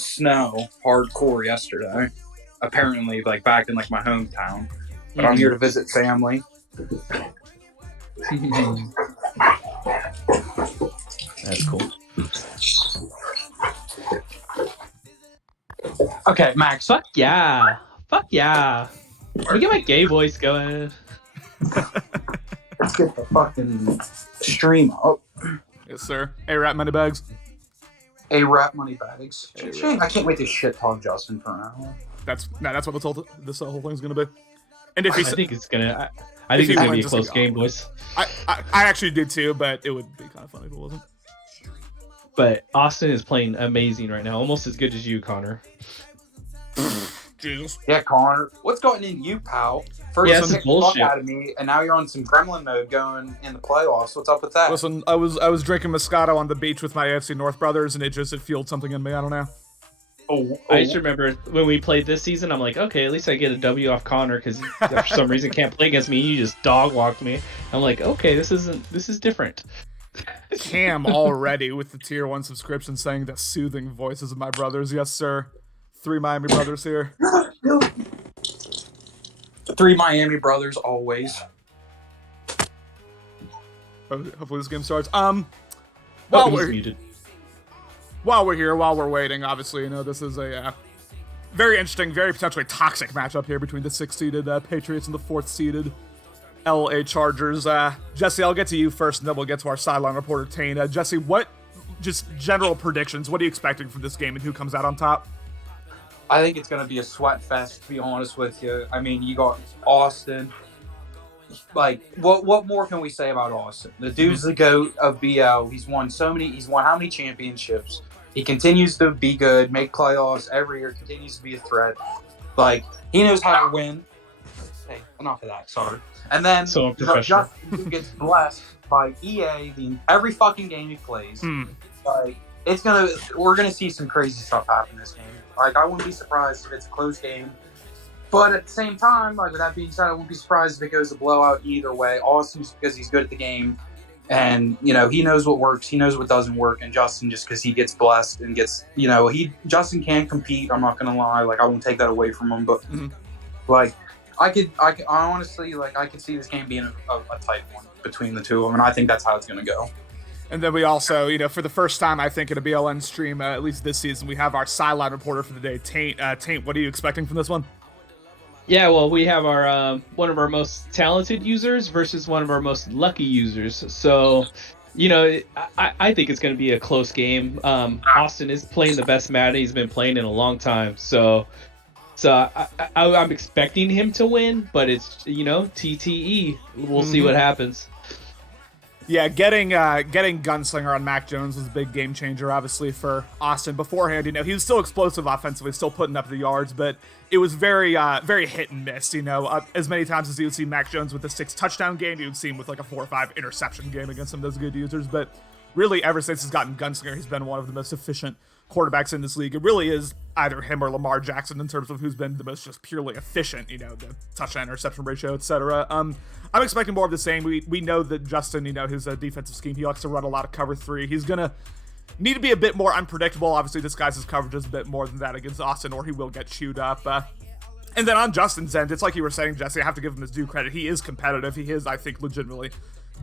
snow hardcore yesterday. Apparently, like back in like my hometown. But I'm here to visit family. That's cool. Okay, Max. Fuck yeah. Fuck yeah. Let me get my gay voice going. Let's get the fucking stream up. Yes, sir. A-Rap Moneybags. A-Rap Moneybags. I can't wait to shit talk Justin for an hour. That's what this whole thing's gonna be. And if he, I think it's gonna be a close game, boys. I actually did too, but it would be kind of funny if it wasn't. But Austin is playing amazing right now, almost as good as you, Connor. Jesus. Yeah, Connor. What's going in you, pal? First you took the fuck out of me, and now you're on some gremlin mode going in the playoffs. What's up with that? Listen, I was drinking Moscato on the beach with my AFC North brothers, and it fueled something in me. I don't know. I just remember when we played this season, I'm like, okay, at least I get a W off Connor because for some reason can't play against me. You just dog walked me. I'm like, okay, this is different. Cam already with the tier 1 subscription saying the soothing voices of my brothers. Yes, sir. 3 Miami brothers here. 3 Miami brothers always. Hopefully this game starts. While we're here, while we're waiting, obviously, this is a very interesting, very potentially toxic matchup here between the 6th-seeded Patriots and the 4th-seeded LA Chargers. Jesse, I'll get to you first, and then we'll get to our sideline reporter, Taint. Jesse, what just general predictions? What are you expecting from this game, and who comes out on top? I think it's going to be a sweat fest, to be honest with you. I mean, you got Austin. Like, what more can we say about Austin? The dude's the GOAT of BL. He's won how many championships? He continues to be good, make playoffs every year, continues to be a threat. Like, he knows how to win. Hey, enough of that, sorry. And then Justin gets blessed by EA every fucking game he plays. Like, we're gonna see some crazy stuff happen this game. Like, I wouldn't be surprised if it's a close game. But at the same time, like, with that being said, I wouldn't be surprised if it goes a blowout either way. Austin's because he's good at the game. And, he knows what works. He knows what doesn't work. And Justin, just because he gets blessed and gets, Justin can compete. I'm not going to lie. Like, I won't take that away from him. But, like, I honestly, like, I could see this game being a tight one between the two of them. And I think that's how it's going to go. And then we also, for the first time, I think, in a BLN stream, at least this season, we have our sideline reporter for the day, Taint. Taint, what are you expecting from this one? Yeah, well, we have our one of our most talented users versus one of our most lucky users. So, I think it's going to be a close game. Austin is playing the best Madden he's been playing in a long time. So I'm expecting him to win, but it's, TTE. We'll see what happens. Yeah, getting Gunslinger on Mac Jones was a big game changer, obviously, for Austin. Beforehand, he was still explosive offensively, still putting up the yards, but it was very hit and miss. As many times as you would see Mac Jones with a 6-touchdown game, you would see him with like a 4 or 5 interception game against some of those good users. But really, ever since he's gotten Gunslinger, he's been one of the most efficient quarterbacks in this league. It really is either him or Lamar Jackson in terms of who's been the most just purely efficient, the touchdown interception ratio, etc. I'm expecting more of the same. We know that Justin, his defensive scheme, he likes to run a lot of cover 3. He's going to need to be a bit more unpredictable. Obviously, disguise his coverages a bit more than that against Austin, or he will get chewed up. And then on Justin's end, it's like you were saying, Jesse, I have to give him his due credit. He is competitive. He is, I think, legitimately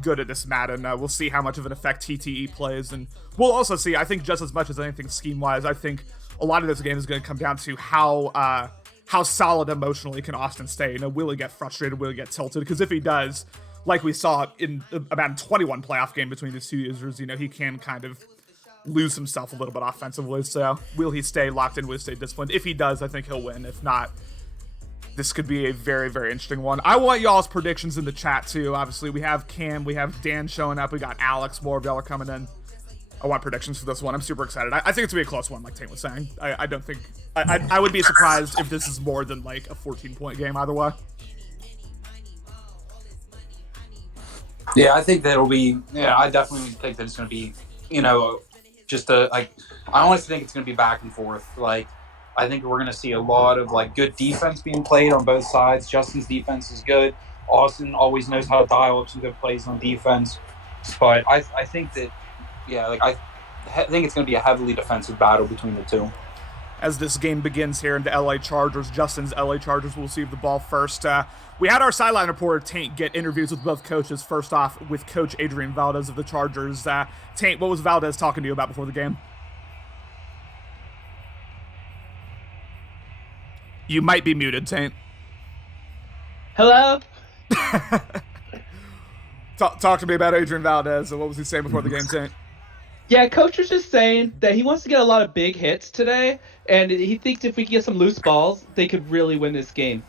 good at this Madden. We'll see how much of an effect TTE plays, and we'll also see, I think, just as much as anything scheme-wise, I think a lot of this game is going to come down to how solid emotionally can Austin stay. Will he get frustrated? Will he get tilted? Because if he does, like we saw in about a 21 playoff game between these two users, he can kind of lose himself a little bit offensively. So will he stay locked in? Will he stay disciplined? If he does, I think he'll win. If not, this could be a very, very interesting one. I want y'all's predictions in the chat, too. Obviously, we have Cam, we have Dan showing up, we got Alex, more of y'all are coming in. I want predictions for this one. I'm super excited. I think it's going to be a close one, like Taint was saying. I don't think... I would be surprised if this is more than, like, a 14-point game either way. Yeah, I think that'll be... Yeah, I definitely think that it's going to be, just I honestly think it's going to be back and forth. Like, I think we're going to see a lot of, like, good defense being played on both sides. Justin's defense is good. Austin always knows how to dial up some good plays on defense. But I think that, I think it's going to be a heavily defensive battle between the two. as this game begins here in the LA Chargers. Justin's LA Chargers will receive the ball first. We had our sideline reporter, Taint, get interviews with both coaches. First off, with Coach Adrian Valdez of the Chargers. Taint, what was Valdez talking to you about before the game? You might be muted, Taint. Hello? Talk to me about Adrian Valdez. What was he saying before the game, Taint? Yeah, Coach was just saying that he wants to get a lot of big hits today, and he thinks if we can get some loose balls, they could really win this game.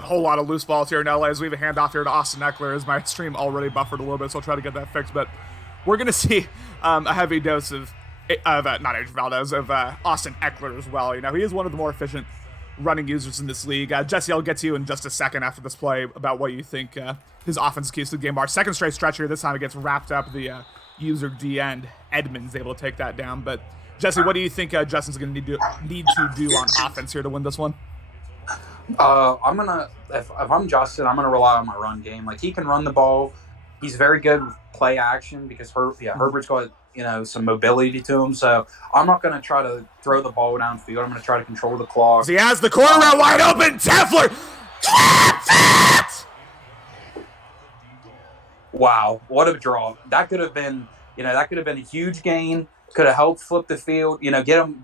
Whole lot of loose balls here in LA as we have a handoff here to Austin Eckler, as my stream already buffered a little bit, so I'll try to get that fixed. But we're going to see a heavy dose of not Adrian Valdez, of Austin Eckler as well. You know, he is one of the more efficient running users in this league. Jesse, I'll get to you in just a second after this play about what you think his offensive keys to the game are. Second straight stretch here. This time it gets wrapped up. The user D-end, Edmonds, able to take that down. But Jesse, what do you think Justin's going to need to do on offense here to win this one? I'm gonna if I'm Justin, I'm gonna rely on my run game. Like, he can run the ball. He's very good with play action because Herbert's got some mobility to him. So I'm not gonna try to throw the ball downfield. I'm gonna try to control the clock. He has the corner route wide open. Tefler. Wow, what a draw! That could have been a huge gain. Could have helped flip the field.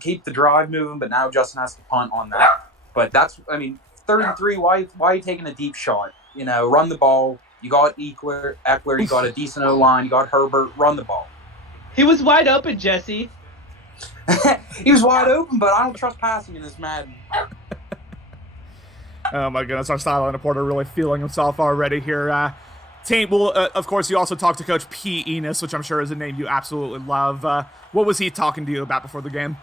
Keep the drive moving. But now Justin has to punt on that. But third and 3. Why are you taking a deep shot? Run the ball. You got Eckler. You got a decent O-line. You got Herbert. Run the ball. He was wide open, Jesse. He was wide open, but I don't trust passing in this Madden. Oh my goodness, our sideline reporter really feeling himself already here. Taint, well, of course, you also talked to Coach P. Enos, which I'm sure is a name you absolutely love. What was he talking to you about before the game?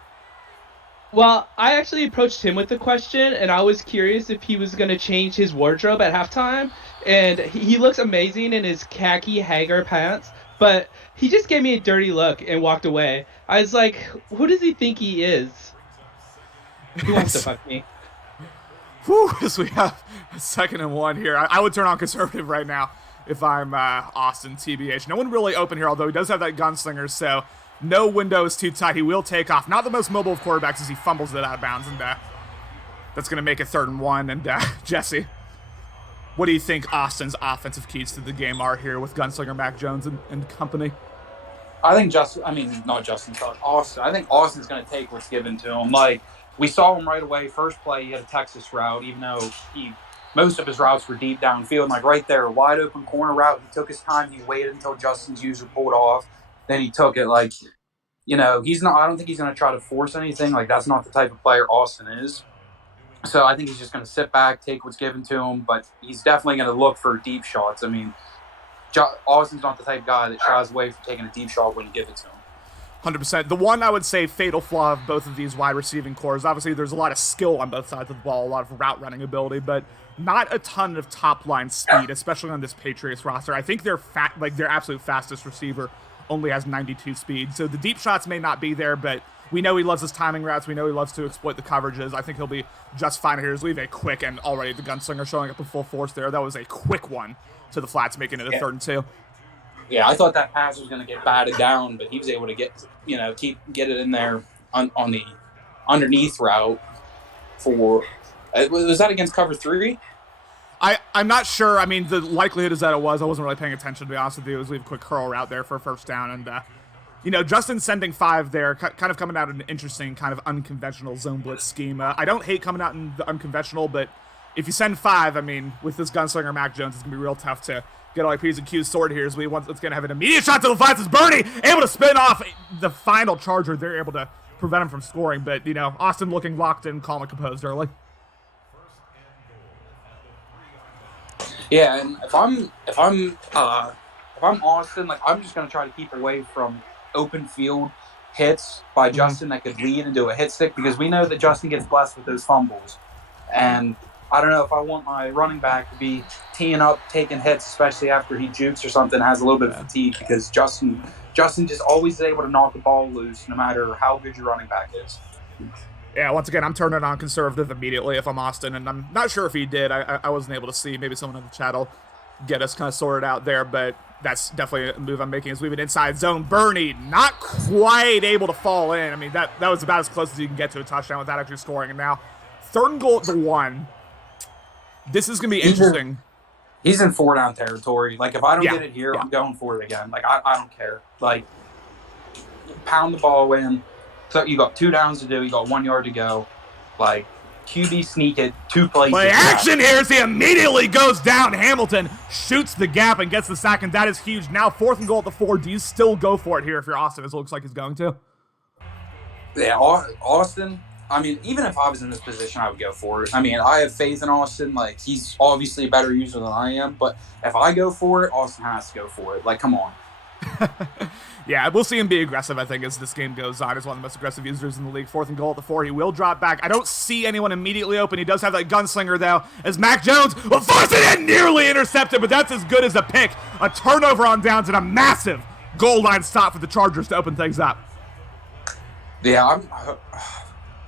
Well, I actually approached him with the question, and I was curious if he was going to change his wardrobe at halftime. And he looks amazing in his khaki Hager pants, but he just gave me a dirty look and walked away. I was like, who does he think he is? He wants to fuck me. Whew, as we have a 2nd and 1 here. I would turn on conservative right now if I'm Austin, TBH. No one really open here, although he does have that gunslinger, so no window is too tight. He will take off. Not the most mobile of quarterbacks as he fumbles it out of bounds, and that's going to make it 3rd and 1. And Jesse, what do you think Austin's offensive keys to the game are here with gunslinger Mac Jones and company? I think Austin. I think Austin's going to take what's given to him. Like, we saw him right away. First play, he had a Texas route, even though most of his routes were deep downfield. Like, right there, a wide open corner route. He took his time. He waited until Justin's user pulled off. Then he took it. Like, he's not. I don't think he's going to try to force anything. Like, that's not the type of player Austin is. So I think he's just going to sit back, take what's given to him. But he's definitely going to look for deep shots. I mean, Austin's not the type of guy that shies away from taking a deep shot when you give it to him. 100%. The one I would say fatal flaw of both of these wide receiving cores, obviously there's a lot of skill on both sides of the ball, a lot of route running ability, but not a ton of top line speed, especially on this Patriots roster. I think their absolute fastest receiver only has 92 speed. So the deep shots may not be there, but we know he loves his timing routes. We know he loves to exploit the coverages. I think he'll be just fine here. As we have a quick, and already the gunslinger showing up in full force there. That was a quick one to the flats, making it a 3rd and 2. Yeah, I thought that pass was going to get batted down, but he was able to get it in there on the underneath route for. Was that against cover 3? I'm not sure. I mean, the likelihood is that it was. I wasn't really paying attention, to be honest with you. It was a quick curl route there for a 1st down. And, Justin sending 5 there, kind of coming out in an interesting, kind of unconventional zone blitz scheme. I don't hate coming out in the unconventional, but if you send 5, I mean, with this gunslinger Mac Jones, it's going to be real tough to get all your P's and Q's sorted here. As it's going to have an immediate shot to the flats. It's Bernie able to spin off the final Charger. They're able to prevent him from scoring. But, Austin looking locked in, calm and composed early. Yeah, and if I'm Austin, like, I'm just gonna try to keep away from open field hits by Justin that could lead into a hit stick, because we know that Justin gets blessed with those fumbles. And I don't know if I want my running back to be teeing up, taking hits, especially after he jukes or something, has a little bit of fatigue, because Justin just always is able to knock the ball loose no matter how good your running back is. Yeah, once again, I'm turning on conservative immediately if I'm Austin, and I'm not sure if he did. I wasn't able to see. Maybe someone in the chat will get us kind of sorted out there, but That's definitely a move I'm making as we have an inside zone. Bernie not quite able to fall in. I mean, that was about as close as you can get to a touchdown without actually scoring. And now, 3rd and goal at the 1. This is going to be interesting. He's in 4-down territory. Like, if I don't get it here, I'm going for it again. Like, I don't care. Like, pound the ball in. So you got 2 downs to do. You got 1 yard to go. Like, QB sneak it, 2 plays. Play action here as he immediately goes down. Hamilton shoots the gap and gets the sack, and that is huge. Now 4th and goal at the 4. Do you still go for it here if you're Austin, as it looks like he's going to? Yeah, Austin, I mean, even if I was in this position, I would go for it. I mean, I have faith in Austin. Like, he's obviously a better user than I am, but if I go for it, Austin has to go for it. Like, come on. Yeah, we'll see him be aggressive, I think, as this game goes on. He's one of the most aggressive users in the league. 4th and goal at the 4. He will drop back. I don't see anyone immediately open. He does have that gunslinger, though, as Mac Jones will force it in, nearly intercepted, but that's as good as a pick. A turnover on downs and a massive goal line stop for the Chargers to open things up. Yeah,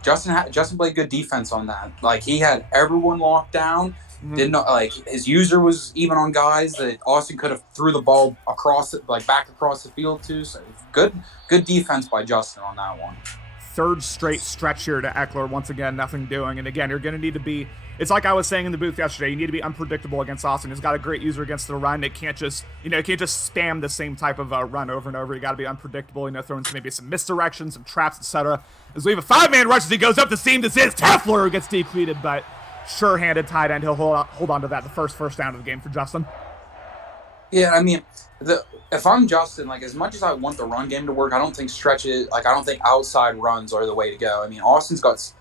Justin played good defense on that. Like, he had everyone locked down. Did not, like, his user was even on guys that Austin could have threw the ball across it, like back across the field to. So good defense by Justin on that one. 3rd straight stretch here to Eckler. Once again, nothing doing. And again, you're going to need to be. It's like I was saying in the booth yesterday. You need to be unpredictable against Austin. He's got a great user against the run. It can't just, spam the same type of run over and over. You got to be unpredictable. Throwing maybe some misdirections, some traps, etc. As we have a 5-man rush as he goes up the seam. This is Tefler who gets depleted, but sure-handed tight end. He'll hold on to that. The first down of the game for Justin. Yeah, I mean, if I'm Justin, like, as much as I want the run game to work, I don't think stretches, like, I don't think outside runs are the way to go. I mean, Austin's got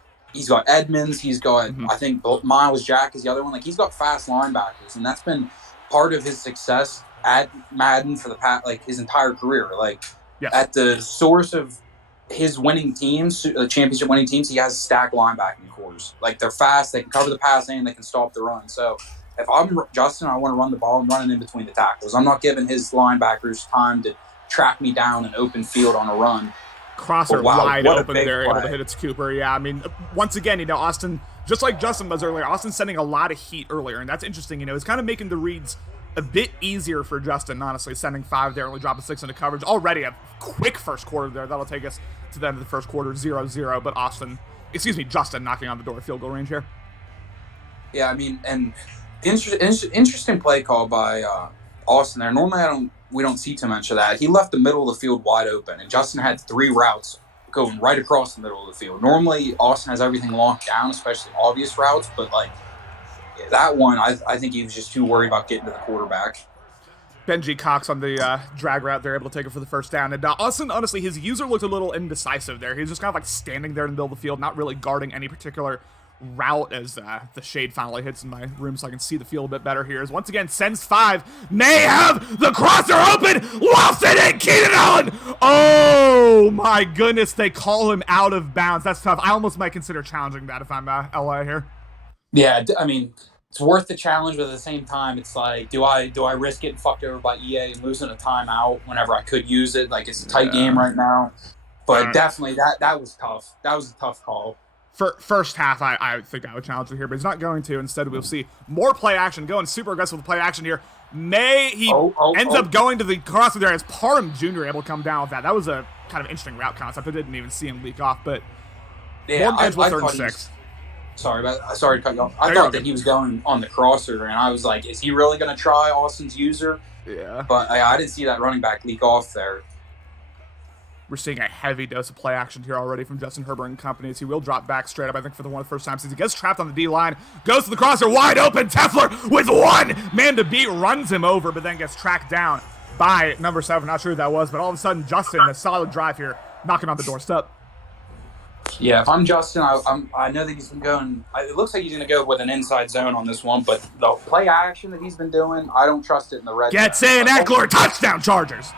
Edmonds, he's got, I think Miles Jack is the other one. Like, he's got fast linebackers, and that's been part of his success at Madden for the past, like, his entire career. Like, at the source of his winning teams, championship winning teams, he has stacked linebacking cores. Like, they're fast, they can cover the pass and they can stop the run. So if I'm Justin, I want to run the ball. I'm running in between the tackles. I'm not giving his linebackers time to track me down an open field on a run. Crosser wide open there, able to hit its Cooper. Yeah, I mean, once again, Austin, just like Justin was earlier, Austin's sending a lot of heat earlier, and that's interesting. It's kind of making the reads a bit easier for Justin, honestly, sending 5 there, only dropping 6 into coverage. Already a quick first quarter there. That'll take us to the end of the first quarter, 0-0, but Justin knocking on the door, field goal range here. Yeah, I mean, and interesting play call by Austin there. Normally we don't see too much of that. He left the middle of the field wide open, and Justin had 3 routes going right across the middle of the field. Normally, Austin has everything locked down, especially obvious routes, but, like, that one, I think he was just too worried about getting to the quarterback. Benji Cox on the drag route. They're able to take it for the first down. And Austin, honestly, his user looked a little indecisive there. He was just kind of like standing there in the middle of the field, not really guarding any particular route as the shade finally hits in my room so I can see the field a bit better here. As once again, sends 5. May have the crosser open. Lofts it in. Keenan Allen. Oh, my goodness. They call him out of bounds. That's tough. I almost might consider challenging that if I'm LA here. Yeah, I mean, it's worth the challenge, but at the same time, it's like, do I risk getting fucked over by EA and losing a timeout whenever I could use it? Like, it's a tight game right now. But definitely, that was tough. That was a tough call. For first half, I think I would challenge it here, but he's not going to. Instead, we'll see more play action, going super aggressive with play action here. He ends up going to the crosser there as Parham Jr. able to come down with that. That was a kind of interesting route concept. I didn't even see him leak off, but yeah, I 3rd and 6. Sorry to cut you off. I thought that he was going on the crosser, and I was like, is he really going to try Austin's user? Yeah. But I didn't see that running back leak off there. We're seeing a heavy dose of play action here already from Justin Herbert and company. He will drop back straight up, I think, for one of the first times. He gets trapped on the D-line, goes to the crosser, wide open. Tefler with 1 man to beat, runs him over, but then gets tracked down by number 7. Not sure who that was, but all of a sudden, Justin, a solid drive here, knocking on the doorstep. Yeah, if I'm Justin, I know that he's been going. It looks like he's going to go with an inside zone on this one, but the play action that he's been doing, I don't trust it in the red zone. Gets in, Eckler, touchdown, Chargers.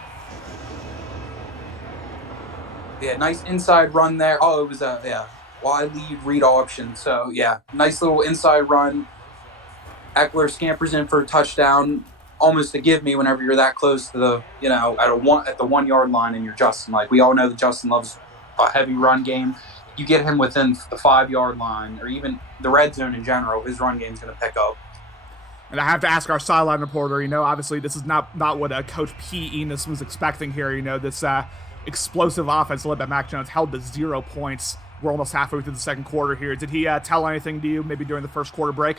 Yeah, nice inside run there. Oh, it was a wide lead read option. So yeah, nice little inside run. Eckler scampers in for a touchdown, almost a give me whenever you're that close to the at the 1 yard line and you're Justin. Like, we all know that Justin loves a heavy run game. You get him within the 5 yard line or even the red zone in general, his run game's going to pick up. And I have to ask our sideline reporter, obviously this is not what Coach P. Enos was expecting here. This explosive offense led by Mac Jones held to 0 points. We're almost halfway through the second quarter here. Did he tell anything to you maybe during the first quarter break?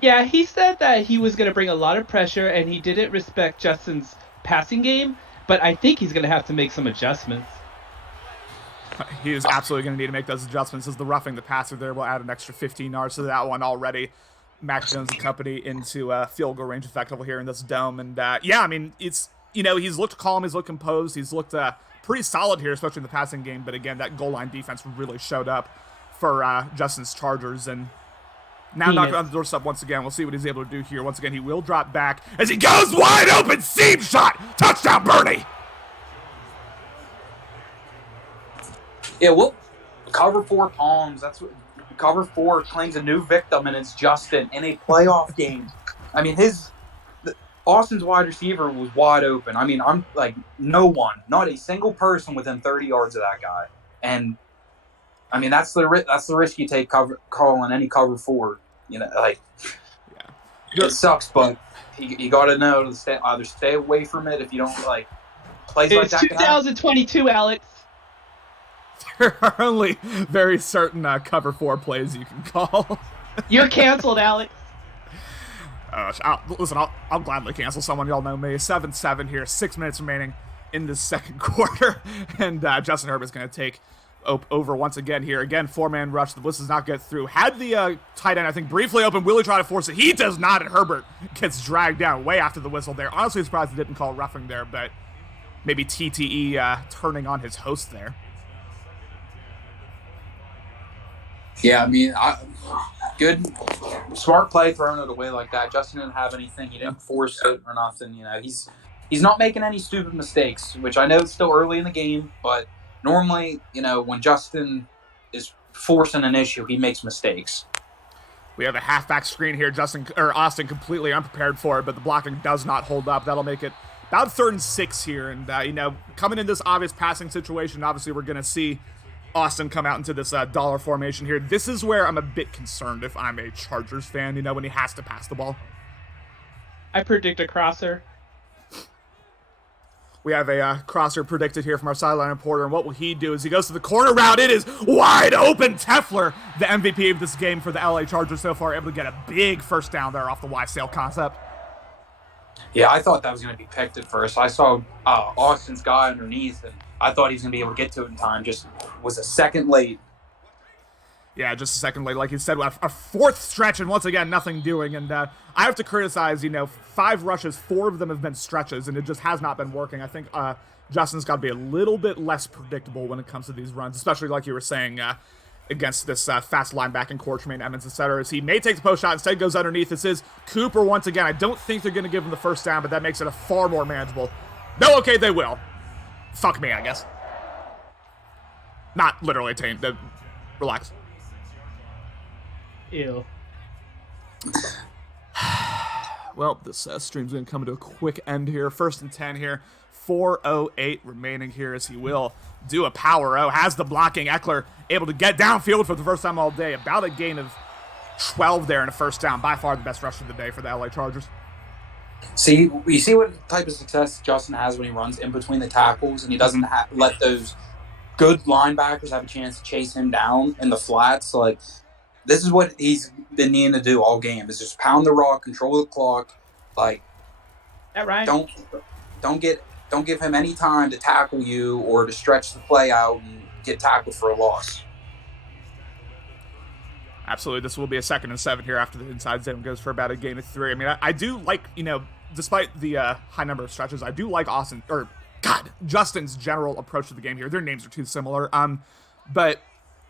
Yeah, he said that he was going to bring a lot of pressure and he didn't respect Justin's passing game, but I think he's going to have to make some adjustments. He is absolutely going to need to make those adjustments as the roughing the passer there will add an extra 15 yards to that one already. Mac Jones and company into field goal range effectively here in this dome. And it's, he's looked calm, he's looked composed, he's looked pretty solid here, especially in the passing game. But again, that goal line defense really showed up for Justin's Chargers. And now knocking on the doorstep once again. We'll see what he's able to do here. Once again, he will drop back as he goes wide open, seam shot, touchdown Bernie. Yeah, well, cover 4 palms. That's what cover 4 claims a new victim, and it's Justin in a playoff game. I mean, Austin's wide receiver was wide open. I mean, I'm like no one, not a single person within 30 yards of that guy. And I mean, that's the risk you take calling any cover 4. It sucks, but you got to know to either stay away from it if you don't like plays like that. It's 2022, Alex. There are only very certain cover 4 plays you can call. You're canceled, Alex. I'll gladly cancel someone. Y'all know me. 7-7 here. 6 minutes remaining in the second quarter. And Justin Herbert's going to take over once again here. Again, 4-man rush. The blitz does not get through. Had the tight end, I think, briefly open. Willie try to force it. He does not, and Herbert gets dragged down way after the whistle there. Honestly surprised he didn't call roughing there, but maybe TTE turning on his host there. Yeah, I mean, good, smart play throwing it away like that. Justin didn't have anything. He didn't force it or nothing. He's not making any stupid mistakes, which I know it's still early in the game, but normally, when Justin is forcing an issue, he makes mistakes. We have a halfback screen here. Austin completely unprepared for it, but the blocking does not hold up. That'll make it about 3rd and 6 here. And, coming in this obvious passing situation, obviously we're going to see Austin come out into this dollar formation here. This is where I'm a bit concerned if I'm a Chargers fan, when he has to pass the ball. I predict a crosser. We have a crosser predicted here from our sideline reporter, and what will he do is he goes to the corner route. It is wide open. Tefler, the MVP of this game for the LA Chargers so far, able to get a big first down there off the Y sail concept. Yeah, I thought that was going to be picked at first. I saw Austin's guy underneath, and I thought he was going to be able to get to it in time. Just was a second late. Yeah, just a second late. Like you said, a 4th stretch, and once again, nothing doing. And I have to criticize, 5 rushes, 4 of them have been stretches, and it just has not been working. I think Justin's got to be a little bit less predictable when it comes to these runs, especially like you were saying, against this fast linebacking core, Tremaine Edmonds, etc. As he may take the post shot, instead goes underneath. This is Cooper once again. I don't think they're going to give him the first down, but that makes it a far more manageable. No, okay, they will. Fuck me, I guess. Not literally, Taint. Relax. Ew. Well, this stream's going to come to a quick end here. 1st and 10 here. 4:08 remaining here as he will do a power O. Has the blocking. Eckler able to get downfield for the first time all day. About a gain of 12 there in a first down. By far the best rush of the day for the LA Chargers. See, you see what type of success Justin has when he runs in between the tackles, and he doesn't let those good linebackers have a chance to chase him down in the flats. Like, this is what he's been needing to do all game, is just pound the rock, control the clock. Like, Ryan? Don't give him any time to tackle you or to stretch the play out and get tackled for a loss. Absolutely. This will be a 2nd and 7 here after the inside zone goes for about a gain of 3. I mean, I do like, despite the high number of stretches, I do like Justin's general approach to the game here. Their names are too similar. But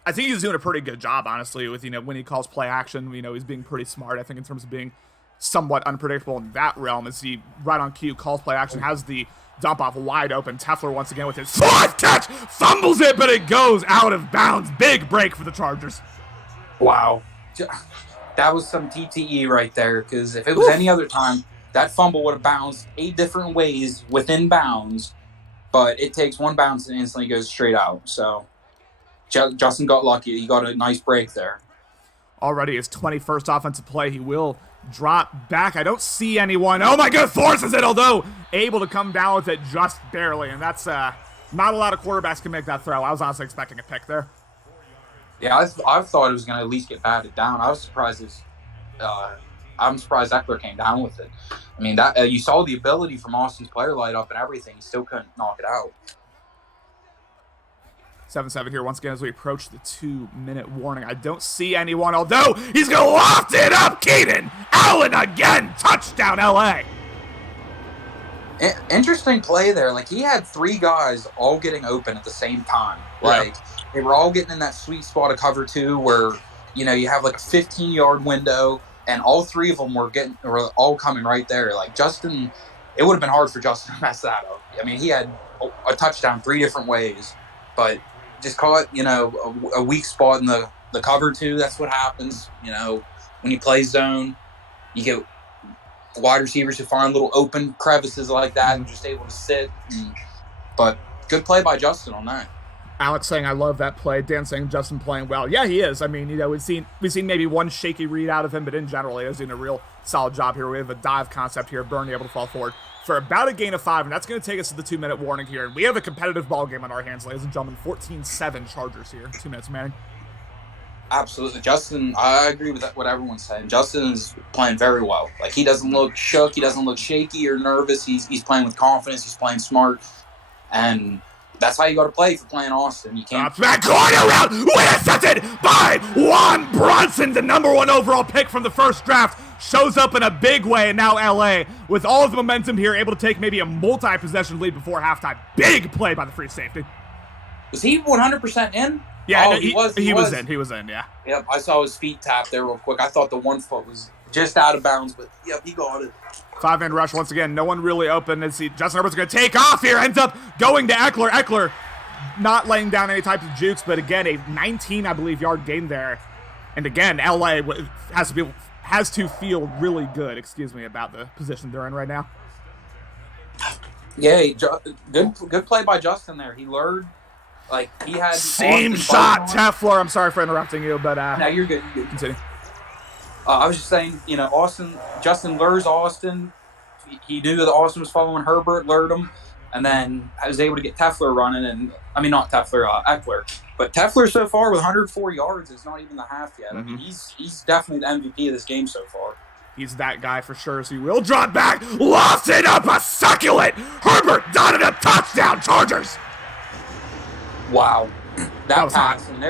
I think he's doing a pretty good job, honestly, with, when he calls play action. He's being pretty smart, I think, in terms of being somewhat unpredictable in that realm, as he, right on cue, calls play action, has the dump off wide open. Tefler once again with his 4th catch, fumbles it, but it goes out of bounds. Big break for the Chargers. Wow. That was some TTE right there, because if it was any other time, that fumble would have bounced 8 different ways within bounds, but it takes one bounce and instantly goes straight out. So Justin got lucky. He got a nice break there. Already his 21st offensive play. He will Drop back. I don't see anyone. Oh my god, forces it, although able to come down with it just barely. And that's not a lot of quarterbacks can make that throw. I was honestly expecting a pick there. Yeah, I thought it was going to at least get batted down. I'm surprised Eckler came down with it. I mean, that you saw the ability from Austin's player light up and everything. He still couldn't knock it out. 7-7 here once again as we approach the 2-minute warning. I don't see anyone, although he's going to loft it up. Keenan Allen again. Touchdown, LA. Interesting play there. Like, he had 3 guys all getting open at the same time. Like, they were all getting in that sweet spot of cover 2 where, you have like a 15-yard window, and all 3 of them were all coming right there. Like, Justin, it would have been hard for Justin to mess that up. I mean, he had a touchdown 3 different ways, but just caught, a weak spot in the cover 2. That's what happens. When you play zone, you get wide receivers who find little open crevices like that and just able to sit. But good play by Justin on that. Alex saying, I love that play. Dan saying, Justin playing well. Yeah, he is. I mean, we've seen maybe one shaky read out of him, but in general, he is doing a real solid job here. We have a dive concept here. Bernie able to fall forward for about a gain of 5, and that's going to take us to the 2-minute warning here. And we have a competitive ball game on our hands, ladies and gentlemen. 14-7 Chargers here. 2 minutes remaining. Absolutely. Justin, I agree with what everyone's saying. Justin is playing very well. Like, he doesn't look shook. He doesn't look shaky or nervous. He's playing with confidence. He's playing smart. And that's how you got to play for playing Austin. You can't. Back corner route. Intercepted by Juan Bronson, the number 1 overall pick from the first draft. Shows up in a big way, and now LA, with all of the momentum here, able to take maybe a multi-possession lead before halftime. Big play by the free safety. Was he 100% in? Yeah, oh, no, he was in. He was in, yeah. Yep, I saw his feet tap there real quick. I thought the 1 foot was just out of bounds, but yep, he got it. 5-man rush once again. No one really open. Justin Herbert's going to take off here. Ends up going to Eckler. Eckler not laying down any type of jukes, but again, a 19, I believe, yard gain there. And again, LA has to feel really good, about the position they're in right now. Yeah, good play by Justin there. He lured, like, he had seam shot, Teflon. I'm sorry for interrupting you, but no, you're good. Continue. I was just saying, Justin lures Austin. He knew that Austin was following Herbert, lured him, and then I was able to get Teflon running, and I mean not Teflon, Eckler. But Teflon so far with 104 yards, it's not even the half yet. I mean, he's definitely the MVP of this game so far. He's that guy for sure, so he will drop back, lofts it up, a succulent. Herbert dotted a touchdown, Chargers. Wow, that was pass, hot. and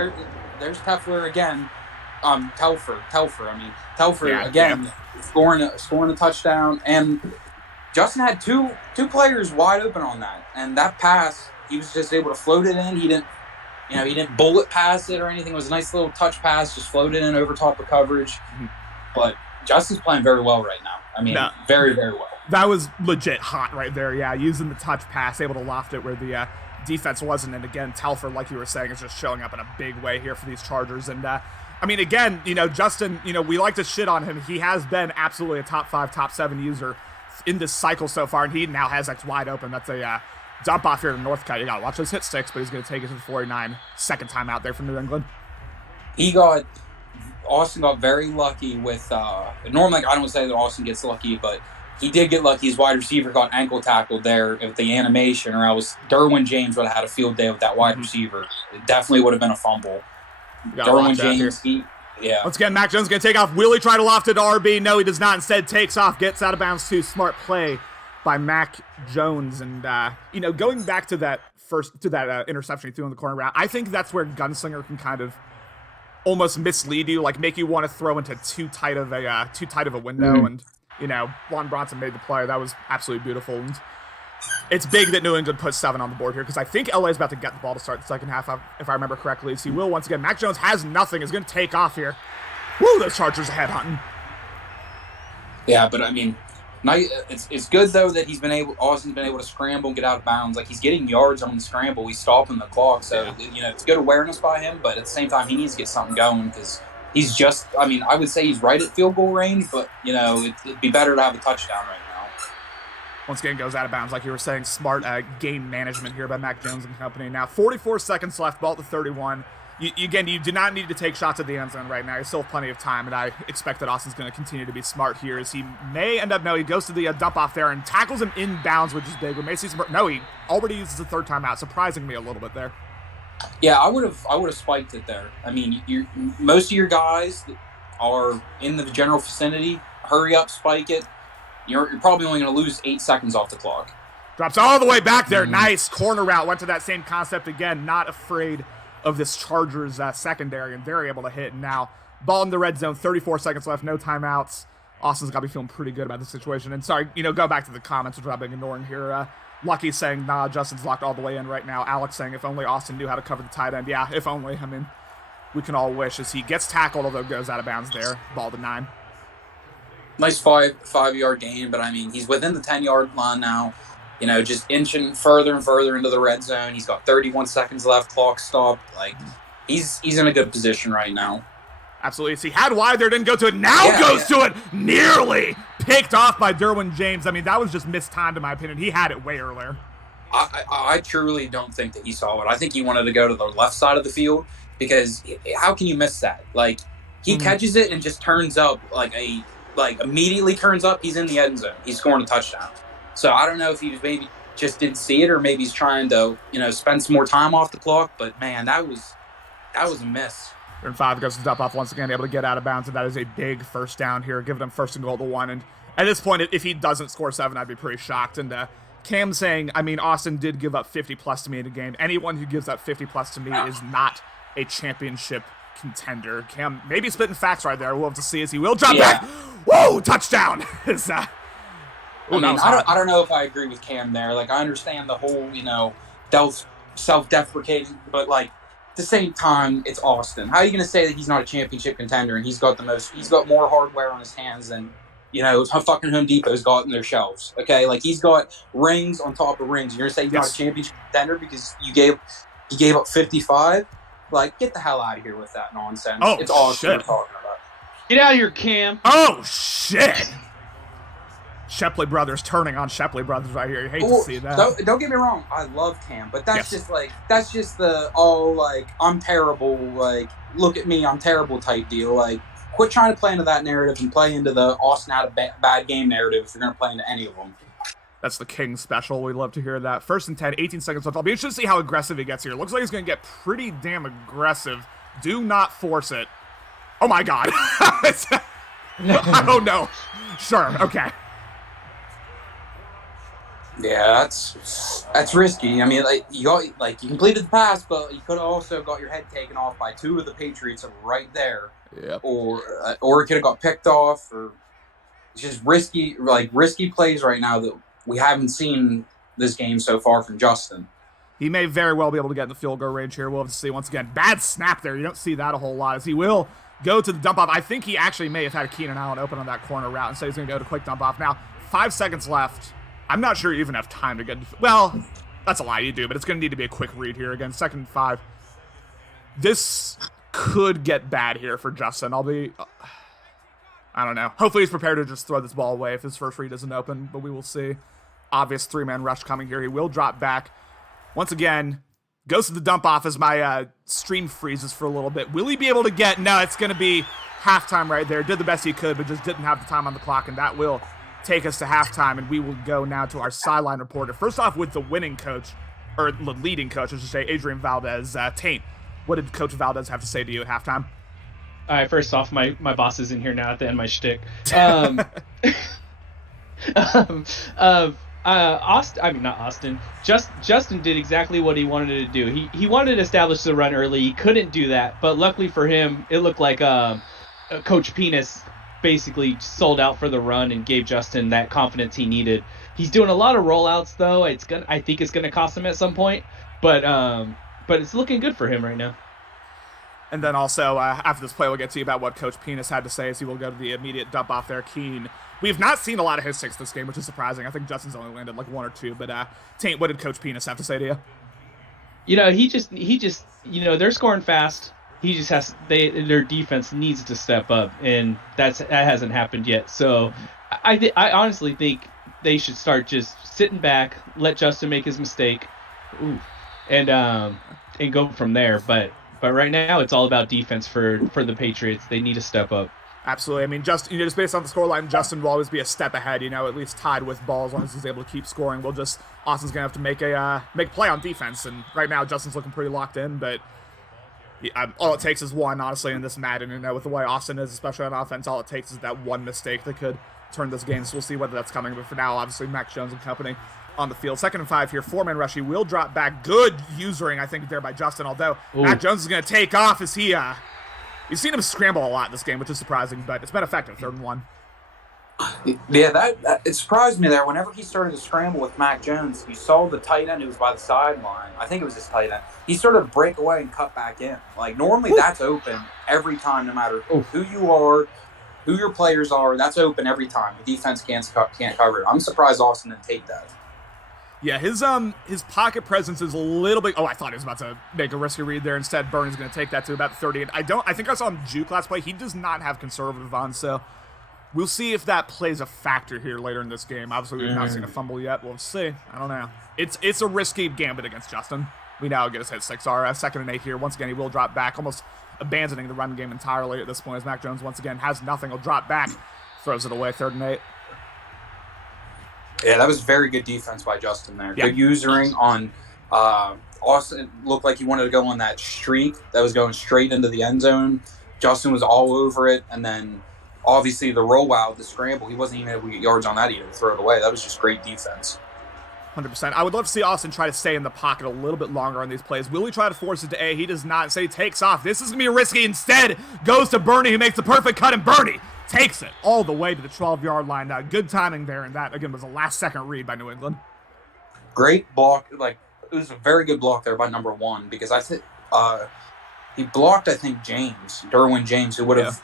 there's Teflon again. Telfer. I mean, Telfer again scoring a touchdown, and Justin had two players wide open on that, and that pass he was just able to float it in. He didn't bullet pass it or anything. It was a nice little touch pass, just floated in over top of coverage. But Justin's playing very well right now. I mean, very, very well. That was legit hot right there. Yeah, using the touch pass, able to loft it where the defense wasn't. And again, Telfer, like you were saying, is just showing up in a big way here for these Chargers. And I mean, again, Justin, we like to shit on him. He has been absolutely a top 5, top 7 user in this cycle so far, and he now has X wide open. That's a dump off here to Northcutt. You got to watch those hit sticks, but he's going to take it to the 49. Second time out there from New England. Austin got very lucky with, normally I don't say that Austin gets lucky, but he did get lucky. His wide receiver got ankle tackled there with the animation, or else Derwin James would have had a field day with that wide receiver. It definitely would have been a fumble. Derwin James, yeah. Once again, Mac Jones going to take off. Will he try to loft it to RB? No, he does not. Instead, takes off, gets out of bounds too. Smart play by Mac Jones. And, going back to that interception he threw in the corner route, I think that's where Gunslinger can kind of almost mislead you, like make you want to throw into too tight of a window. And, Juan Bronson made the play. That was absolutely beautiful. And it's big that New England puts 7 on the board here because I think LA is about to get the ball to start the second half, if I remember correctly. So he will once again. Mac Jones has nothing. Is going to take off here. Woo, those Chargers ahead hunting. Yeah, but I mean, it's good though that Austin's been able to scramble and get out of bounds. Like, he's getting yards on the scramble. He's stopping the clock. So, it's good awareness by him, but at the same time, he needs to get something going because he's just, I would say he's right at field goal range, but, it'd be better to have a touchdown right now. Once again, goes out of bounds, like you were saying. Smart game management here by Mac Jones and company. Now, 44 seconds left, ball at the 31. You do not need to take shots at the end zone right now. You still have plenty of time, and I expect that Austin's going to continue to be smart here as he may end up, no, he goes to the dump off there and tackles him inbounds, which is big. We may see some, no, he already uses the third timeout, surprising me a little bit there. Yeah, I would have spiked it there. I mean, most of your guys that are in the general vicinity, hurry up, spike it. You're probably only going to lose 8 seconds off the clock. Drops all the way back there. Nice corner route. Went to that same concept again. Not afraid of this Chargers secondary, and they're able to hit. And now, ball in the red zone, 34 seconds left, no timeouts. Austin's got to be feeling pretty good about the situation. And sorry, go back to the comments, which I've been ignoring here. Lucky saying, nah, Justin's locked all the way in right now. Alex saying, if only Austin knew how to cover the tight end. Yeah, if only. I mean, we can all wish as he gets tackled, although goes out of bounds there. Ball to 9. Nice 5-yard gain, but I mean, he's within the 10-yard line now. Just inching further and further into the red zone. He's got 31 seconds left, clock stopped. Like, he's in a good position right now. Absolutely. As he had wide there, didn't go to it. Now goes to it. Nearly picked off by Derwin James. I mean, that was just mistimed in my opinion. He had it way earlier. I truly don't think that he saw it. I think he wanted to go to the left side of the field because how can you miss that? Like, he catches it and just turns up immediately turns up. He's in the end zone. He's scoring a touchdown. So I don't know if he was maybe just didn't see it or maybe he's trying to, spend some more time off the clock. But, man, that was a miss. And 5 goes to dump off once again, able to get out of bounds, and that is a big first down here, giving him first and goal to 1. And at this point, if he doesn't score 7, I'd be pretty shocked. And Cam saying, I mean, Austin did give up 50-plus to me in the game. Anyone who gives up 50-plus to me is not a championship contender. Cam maybe spitting facts right there. We'll have to see as he will drop back. Whoa, touchdown! I don't know if I agree with Cam there. Like, I understand the whole, self-deprecating, but, like, at the same time, it's Austin. How are you going to say that he's not a championship contender and he's got more hardware on his hands than, fucking Home Depot's got in their shelves, okay? Like, he's got rings on top of rings. You're going to say he's not a championship contender because he gave up 55? Like, get the hell out of here with that nonsense. Oh, it's Austin we're talking about. Get out of here, Cam. Oh, shit! Shepley Brothers turning on Shepley Brothers right here. You hate to see that. Don't get me wrong. I love Cam, but that's just the I'm terrible, like, look at me, I'm terrible type deal. Like, quit trying to play into that narrative and play into the Austin had a bad game narrative if you're going to play into any of them. That's the King special. We'd love to hear that. First and 10, 18 seconds left. I'll be interested to see how aggressive he gets here. Looks like he's going to get pretty damn aggressive. Do not force it. Oh, my God. I don't know. Sure, okay. Yeah, that's risky. I mean, you completed the pass, but you could have also got your head taken off by 2 of the Patriots that were right there. Yep. Or it could have got picked off. Or it's just risky plays right now that we haven't seen this game so far from Justin. He may very well be able to get in the field goal range here. We'll have to see once again. Bad snap there. You don't see that a whole lot as he will go to the dump off. I think he actually may have had Keenan Allen open on that corner route and so he's going to go to quick dump off. Now, 5 seconds left. I'm not sure you even have time to get... Well, that's a lie, you do, but it's going to need to be a quick read here. Again, 2nd and 5. This could get bad here for Justin. I don't know. Hopefully he's prepared to just throw this ball away if his first read isn't open, but we will see. Obvious 3-man rush coming here. He will drop back. Once again, goes to the dump off as my stream freezes for a little bit. Will he be able to get... No, it's going to be halftime right there. Did the best he could, but just didn't have the time on the clock, and that will take us to halftime, and we will go now to our sideline reporter. First off with the winning coach, or the leading coach, I should say, Adrian Valdez. Taint, what did Coach Valdez have to say to you at halftime? All right, first off, my boss is in here now at the end of my shtick. Justin did exactly what he wanted to do. He wanted to establish the run early. He couldn't do that, but luckily for him, it looked like Coach Penis basically sold out for the run and gave Justin that confidence he needed. He's doing a lot of rollouts though. I think it's gonna cost him at some point, but it's looking good for him right now. And then also after this play, we'll get to you about what Coach Penis had to say as he will go to the immediate dump off there. Keen. We've not seen a lot of his sticks this game, which is surprising. I think Justin's only landed like 1 or 2, but Taint, what did Coach Penis have to say to you? He just they're scoring fast. He just has their defense needs to step up, and that hasn't happened yet. So I honestly think they should start just sitting back, let Justin make his mistake, and go from there. But But right now, it's all about defense for the Patriots. They need to step up. Absolutely. I mean, just based on the scoreline, Justin will always be a step ahead. At least tied with ball as long as he's able to keep scoring. Austin's gonna have to make a play on defense, and right now Justin's looking pretty locked in. But all it takes is one, honestly, in this Madden. With the way Austin is, especially on offense, all it takes is that one mistake that could turn this game. So we'll see whether that's coming. But for now, obviously, Mac Jones and company on the field. 2nd and 5 here. 4-man rush. He will drop back. Good usering, I think, there by Justin. Although Mac Jones is gonna take off as he. You've seen him scramble a lot this game, which is surprising, but it's been effective. 3rd and 1. Yeah, that it surprised me there. Whenever he started to scramble with Mac Jones, you saw the tight end who was by the sideline. I think it was his tight end. He started to break away and cut back in. Like, normally that's open every time, no matter who you are, who your players are. That's open every time. The defense can't cover it. I'm surprised Austin didn't take that. Yeah, his pocket presence is a little bit. Oh, I thought he was about to make a risky read there. Instead, Bernie's going to take that to about 30. And I think I saw him juke last play. He does not have conservative on, so we'll see if that plays a factor here later in this game. Obviously, we've not seen a fumble yet. We'll see. I don't know. It's a risky gambit against Justin. We now get us hit 6. Our 2nd and 8 here. Once again, he will drop back, almost abandoning the run game entirely at this point. As Mac Jones once again has nothing, he'll drop back, throws it away. 3rd and 8. Yeah, that was very good defense by Justin there. Yeah. Good usering on Austin. Looked like he wanted to go on that streak that was going straight into the end zone. Justin was all over it, and then obviously the rollout, the scramble, he wasn't even able to get yards on that either, throw it away. That was just great defense. 100%. I would love to see Austin try to stay in the pocket a little bit longer on these plays. Will he try to force it to A? He does not. Say takes off. This is going to be risky. Instead, goes to Bernie, who makes the perfect cut, and Bernie takes it all the way to the 12-yard line. Good timing there, and that, again, was a last-second read by New England. Great block. Like, it was a very good block there by number 1, because I think he blocked, I think, Derwin James, who would have,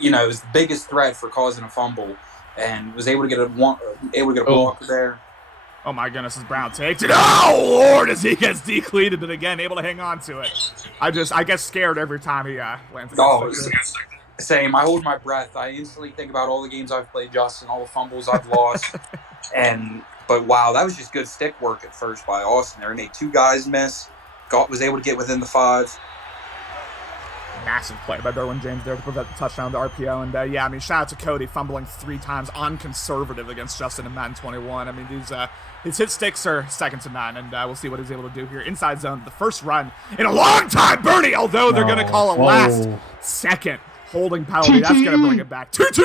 was the biggest threat for causing a fumble, and was able to get a block there. Oh my goodness, as Brown takes it. Oh Lord, as he gets decleated, but again, able to hang on to it. I get scared every time he lands. Same. I hold my breath. I instantly think about all the games I've played, Justin, all the fumbles I've lost. But wow, that was just good stick work at first by Austin there. He made 2 guys miss. Was able to get within the 5. Massive play by Derwin James there to prevent the touchdown to RPO. And shout out to Cody fumbling 3 times on conservative against Justin in Madden 21. His hit sticks are second to none, and we'll see what he's able to do here. Inside zone, the first run in a long time, Bernie, although they're going to call a last second holding penalty. That's going to bring it back. TT!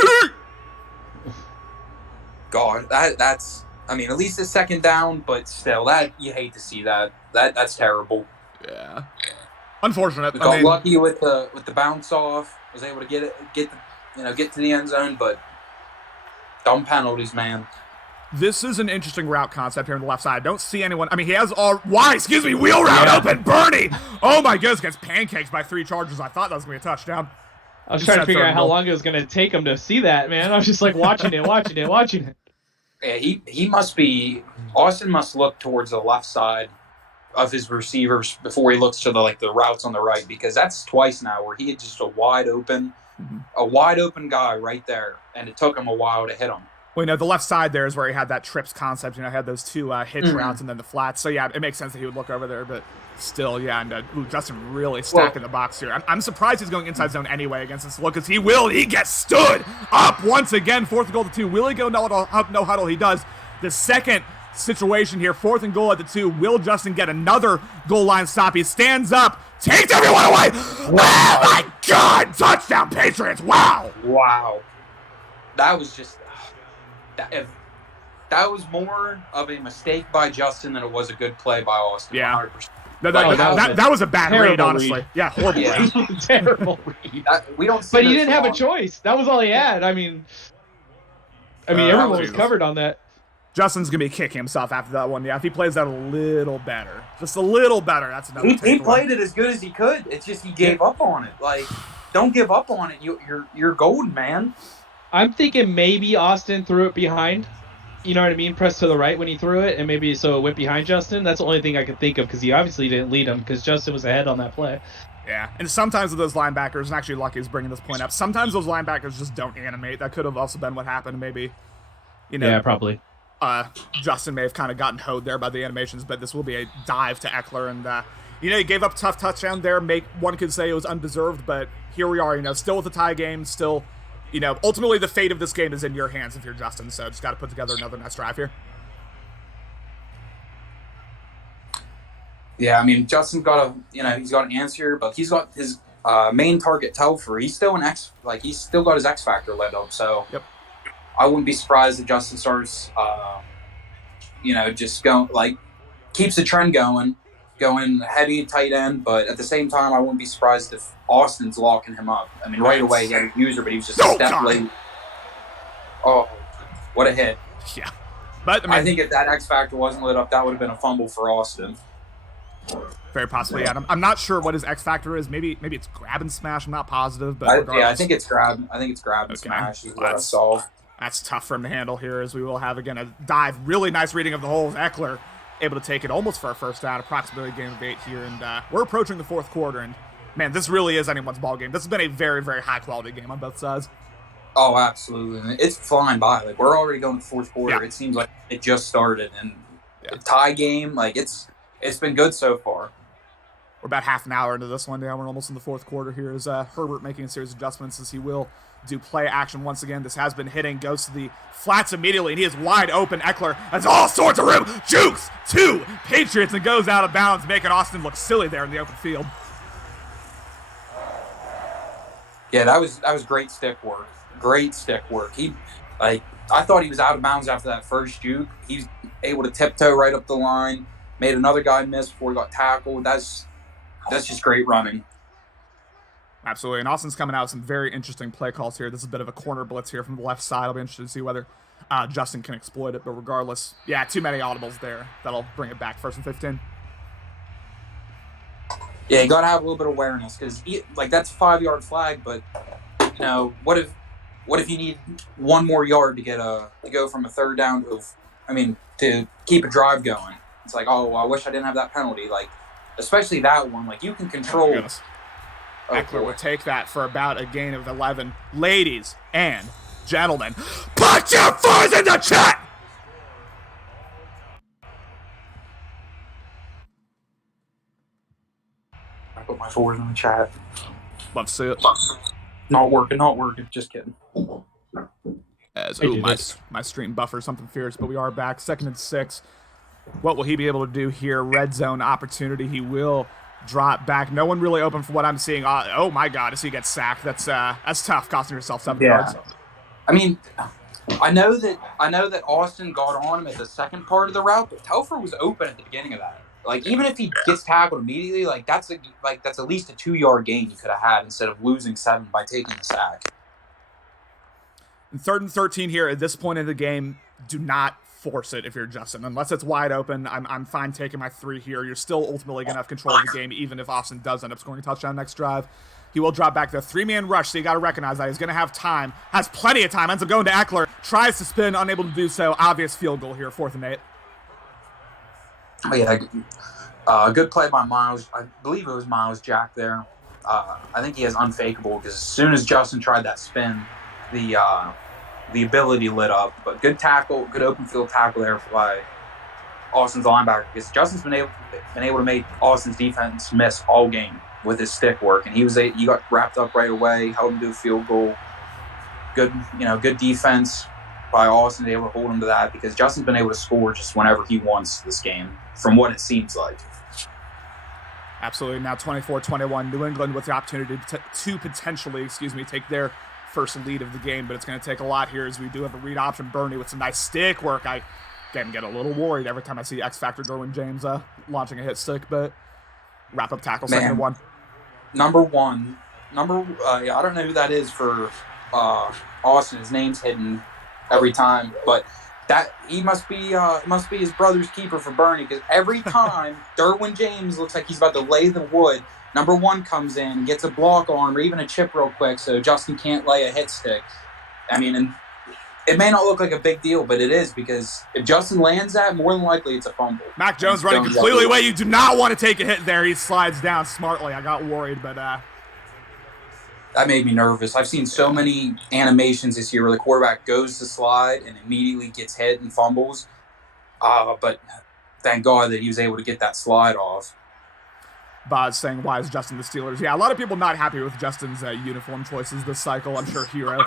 God, that's, at least it's 2nd down, but still, that you hate to see that. That's terrible. Yeah. Unfortunate. We got lucky with the bounce off. Was able to get to the end zone, but dumb penalties, man. This is an interesting route concept here on the left side. I don't see anyone. He has wheel route open. Bernie! Oh my goodness, gets pancakes by 3 Chargers. I thought that was going to be a touchdown. I was trying to figure out how long it was going to take him to see that, man. I was just like watching it. Yeah, he must be. Austin must look towards the left side of his receivers before he looks to the routes on the right, because that's twice now where he had just a wide open guy right there, and it took him a while to hit him. Well, the left side there is where he had that trips concept. He had those 2 hitch routes and then the flats. So, yeah, it makes sense that he would look over there. But still, yeah, and Justin really stacking the box here. I'm surprised he's going inside zone anyway against this look, because he gets stood up once again. 4th and goal to 2. Will he go no huddle? He does. The second situation here, 4th and goal at the 2. Will Justin get another goal line stop? He stands up, takes everyone away. Oh, my God. Touchdown, Patriots. Wow. That was just... That was more of a mistake by Justin than it was a good play by Austin. Yeah. 100%. That was a bad read, honestly. Read. Yeah, horrible read. Terrible read. We don't see but he didn't have a choice. That was all he had. Everyone was covered on that. Justin's going to be kicking himself after that one. Yeah, if he plays that a little better. Just a little better, that's another He played it as good as he could. It's just he gave up on it. Don't give up on it. You're golden, man. I'm thinking maybe Austin threw it behind. You know what I mean? Pressed to the right when he threw it, and maybe so it went behind Justin. That's the only thing I could think of, because he obviously didn't lead him, because Justin was ahead on that play. Yeah, and sometimes with those linebackers, and actually Lucky's bringing this point up, sometimes those linebackers just don't animate. That could have also been what happened. Maybe, Yeah, probably. Justin may have kind of gotten hoed there by the animations, but this will be a dive to Eckler, and He gave up a tough touchdown there. One could say it was undeserved, but here we are, still with a tie game, still, ultimately the fate of this game is in your hands if you're Justin, so just got to put together another nice drive here. Yeah, I mean, Justin's got he's got an answer, but he's got his main target Telfer. He's still he's still got his X factor lit up. So yep. I wouldn't be surprised if Justin starts, just going keeps the trend going heavy tight end. But at the same time, I wouldn't be surprised if Austin's locking him up. I mean, right away he had a user, but he was just a step late. Oh, what a hit! Yeah, but I think if that X factor wasn't lit up, that would have been a fumble for Austin. Very possibly, yeah. I'm not sure what his X factor is. Maybe it's grab and smash. I'm not positive, but I think it's grab. I think it's grab and smash is what I saw. That's tough for him to handle here, as we will have again a dive. Really nice reading of the holes. Eckler able to take it almost for a first down, approximately a game of 8 here, and we're approaching the fourth quarter. And man, this really is anyone's ball game. This has been a very, very high quality game on both sides. Oh, absolutely. It's flying by. We're already going to the fourth quarter. Yeah. It seems like it just started, and a tie game. It's been good so far. We're about half an hour into this one now. We're almost in the fourth quarter here. Is Herbert making a series of adjustments as he will do play action once again. This has been hitting, goes to the flats immediately, and he is wide open. Eckler has all sorts of room. Jukes to Patriots and goes out of bounds, making Austin look silly there in the open field. Yeah, that was great stick work. Great stick work. I thought he was out of bounds after that first juke. He's able to tiptoe right up the line, made another guy miss before he got tackled. That's just great running. Absolutely. And Austin's coming out with some very interesting play calls here. This is a bit of a corner blitz here from the left side. I'll be interested to see whether Justin can exploit it. But regardless, yeah, too many audibles there. That'll bring it back 1st and 15. Yeah, you got to have a little bit of awareness because that's a 5-yard flag. But what if you need one more yard to go from a third down to keep a drive going? It's like, oh, I wish I didn't have that penalty. Especially that one, you can control. Eckler will take that for about a gain of 11. Ladies and gentlemen, put your fours in the chat! I put my fours in the chat. Love to see it. Not working. Just kidding. My stream buffer something fierce, but we are back. 2nd and 6. What will he be able to do here? Red zone opportunity. He will drop back. No one really open for what I'm seeing. Oh my God! As he gets sacked, that's tough. Costing yourself 7 yards. I mean, I know that Austin got on him at the second part of the route, but Telfer was open at the beginning of that. Even if he gets tackled immediately, that's at least a 2-yard gain you could have had instead of losing 7 by taking the sack. And 3rd and 13 here at this point in the game. Do not force it if you're Justin. Unless it's wide open, I'm fine taking my 3 here. You're still ultimately going to have control of the game, even if Austin does end up scoring a touchdown next drive. He will drop back the 3-man rush, so you got to recognize that. He's going to have time, has plenty of time, ends up going to Eckler, tries to spin, unable to do so. Obvious field goal here, 4th and 8. Oh, yeah, good play by Miles. I believe it was Miles Jack there. I think he has unfakeable because as soon as Justin tried that spin, the ability lit up. But good tackle, good open field tackle there by Austin's linebacker because Justin's been able to make Austin's defense miss all game with his stick work, and he got wrapped up right away, held him to a field goal. Good defense by Austin to be able to hold him to that because Justin's been able to score just whenever he wants this game, from what it seems like. Absolutely. Now 24-21, New England with the opportunity to potentially, take their first lead of the game, but it's going to take a lot here as we do have a read option. Bernie with some nice stick work. I again get a little worried every time I see X Factor Derwin James launching a hit stick, but wrap up tackle, 2nd and 1. Number 1. I don't know who that is for Austin. His name's hidden every time, but that he must be his brother's keeper for Bernie because every time Derwin James looks like he's about to lay the wood, number 1 comes in, gets a block on him or even a chip real quick so Justin can't lay a hit stick. I mean, and it may not look like a big deal, but it is because if Justin lands that, more than likely it's a fumble. Mac Jones running completely away. You do not want to take a hit there. He slides down smartly. I got worried, but that made me nervous. I've seen so many animations this year where the quarterback goes to slide and immediately gets hit and fumbles. But thank God that he was able to get that slide off. Boz saying, why is Justin the Steelers? Yeah, a lot of people not happy with Justin's uniform choices this cycle. I'm sure Hero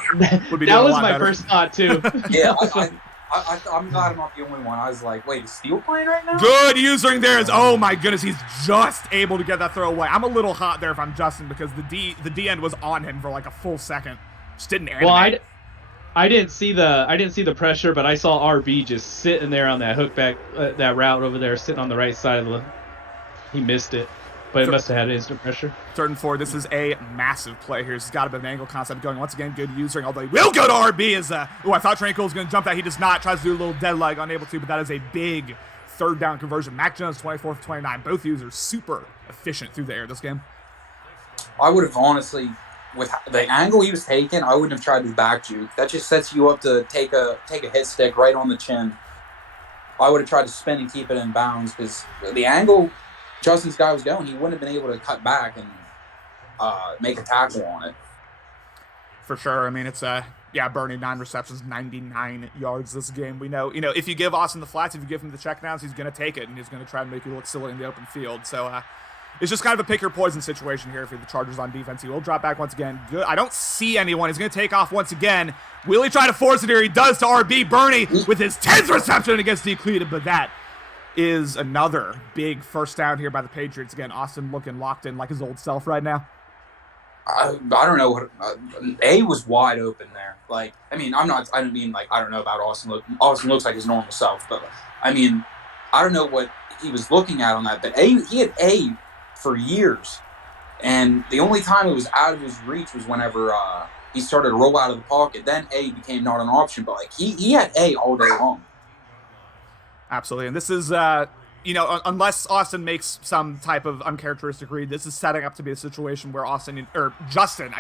would be doing a lot better. That was my first thought, too. Yeah, I'm glad I'm not the only one. I was like, wait, is Steel playing right now? Good using there is, oh my goodness, he's just able to get that throw away. I'm a little hot there if I'm Justin because the D end was on him for like a full second. Just didn't animate. Well, I didn't see the pressure, but I saw RB just sitting there on that hook back, that route over there, sitting on the right side of the. He missed it, but it must have had instant pressure. Third and 4. This is a massive play here. He's got a bit of an angle concept going. Once again, good using. Although he will go to RB as I thought Tranquil was going to jump that. He does not. Tries to do a little dead leg, unable to. But that is a big third down conversion. Mac Jones 24 for 29. Both users super efficient through the air this game. I would have honestly. With the angle he was taking, I wouldn't have tried the back juke. That just sets you up to take a hit stick right on the chin. I would have tried to spin and keep it in bounds because the angle Justin's guy was going, he wouldn't have been able to cut back and make a tackle on it. For sure. I mean, it's Bernie 9 receptions, 99 yards this game. We know, if you give Austin the flats, if you give him the checkdowns, he's going to take it and he's going to try and make you look silly in the open field. So. It's just kind of a pick your poison situation here if you're the Chargers on defense. He will drop back once again. Good. I don't see anyone. He's going to take off once again. Will he try to force it here? He does to RB. Bernie with his 10th reception against Decleated, but that is another big first down here by the Patriots. Again, Austin looking locked in like his old self right now. I don't know what A was wide open there. I don't mean I don't know about Austin. Austin looks like his normal self, but I don't know what he was looking at on that. But he had A for years, and the only time it was out of his reach was whenever he started to roll out of the pocket. Then A became not an option, but he had A all day long. Absolutely, and this is unless Austin makes some type of uncharacteristic read, this is setting up to be a situation where where Justin's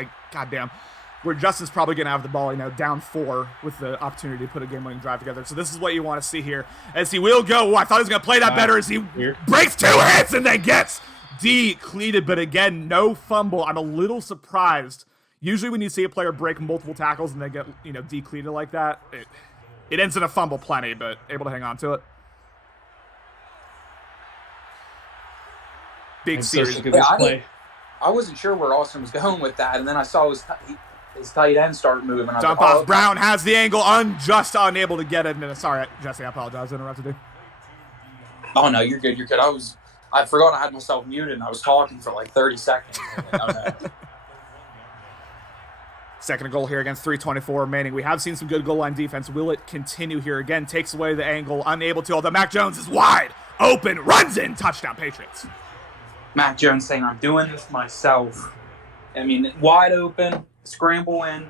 probably going to have the ball, down 4 with the opportunity to put a game-winning drive together. So this is what you want to see here as he will go. I thought he was going to play that better as he breaks 2 hits and then gets decleated, but again, no fumble. I'm a little surprised. Usually when you see a player break multiple tackles and they get, decleated like that, it ends in a fumble plenty, but able to hang on to it. Big series. I wasn't sure where Austin was going with that, and then I saw his tight end start moving. Dump off. Okay. Brown has the angle, unable to get it. And sorry, Jesse, I apologize. I interrupted you. Oh, no, you're good. I forgot I had myself muted, and I was talking for 30 seconds. Second goal here against 3:24 remaining. We have seen some good goal line defense. Will it continue here? Again, takes away the angle, unable to. Although Mac Jones is wide open, runs in, touchdown Patriots. Mac Jones saying, I'm doing this myself. Wide open, scramble in,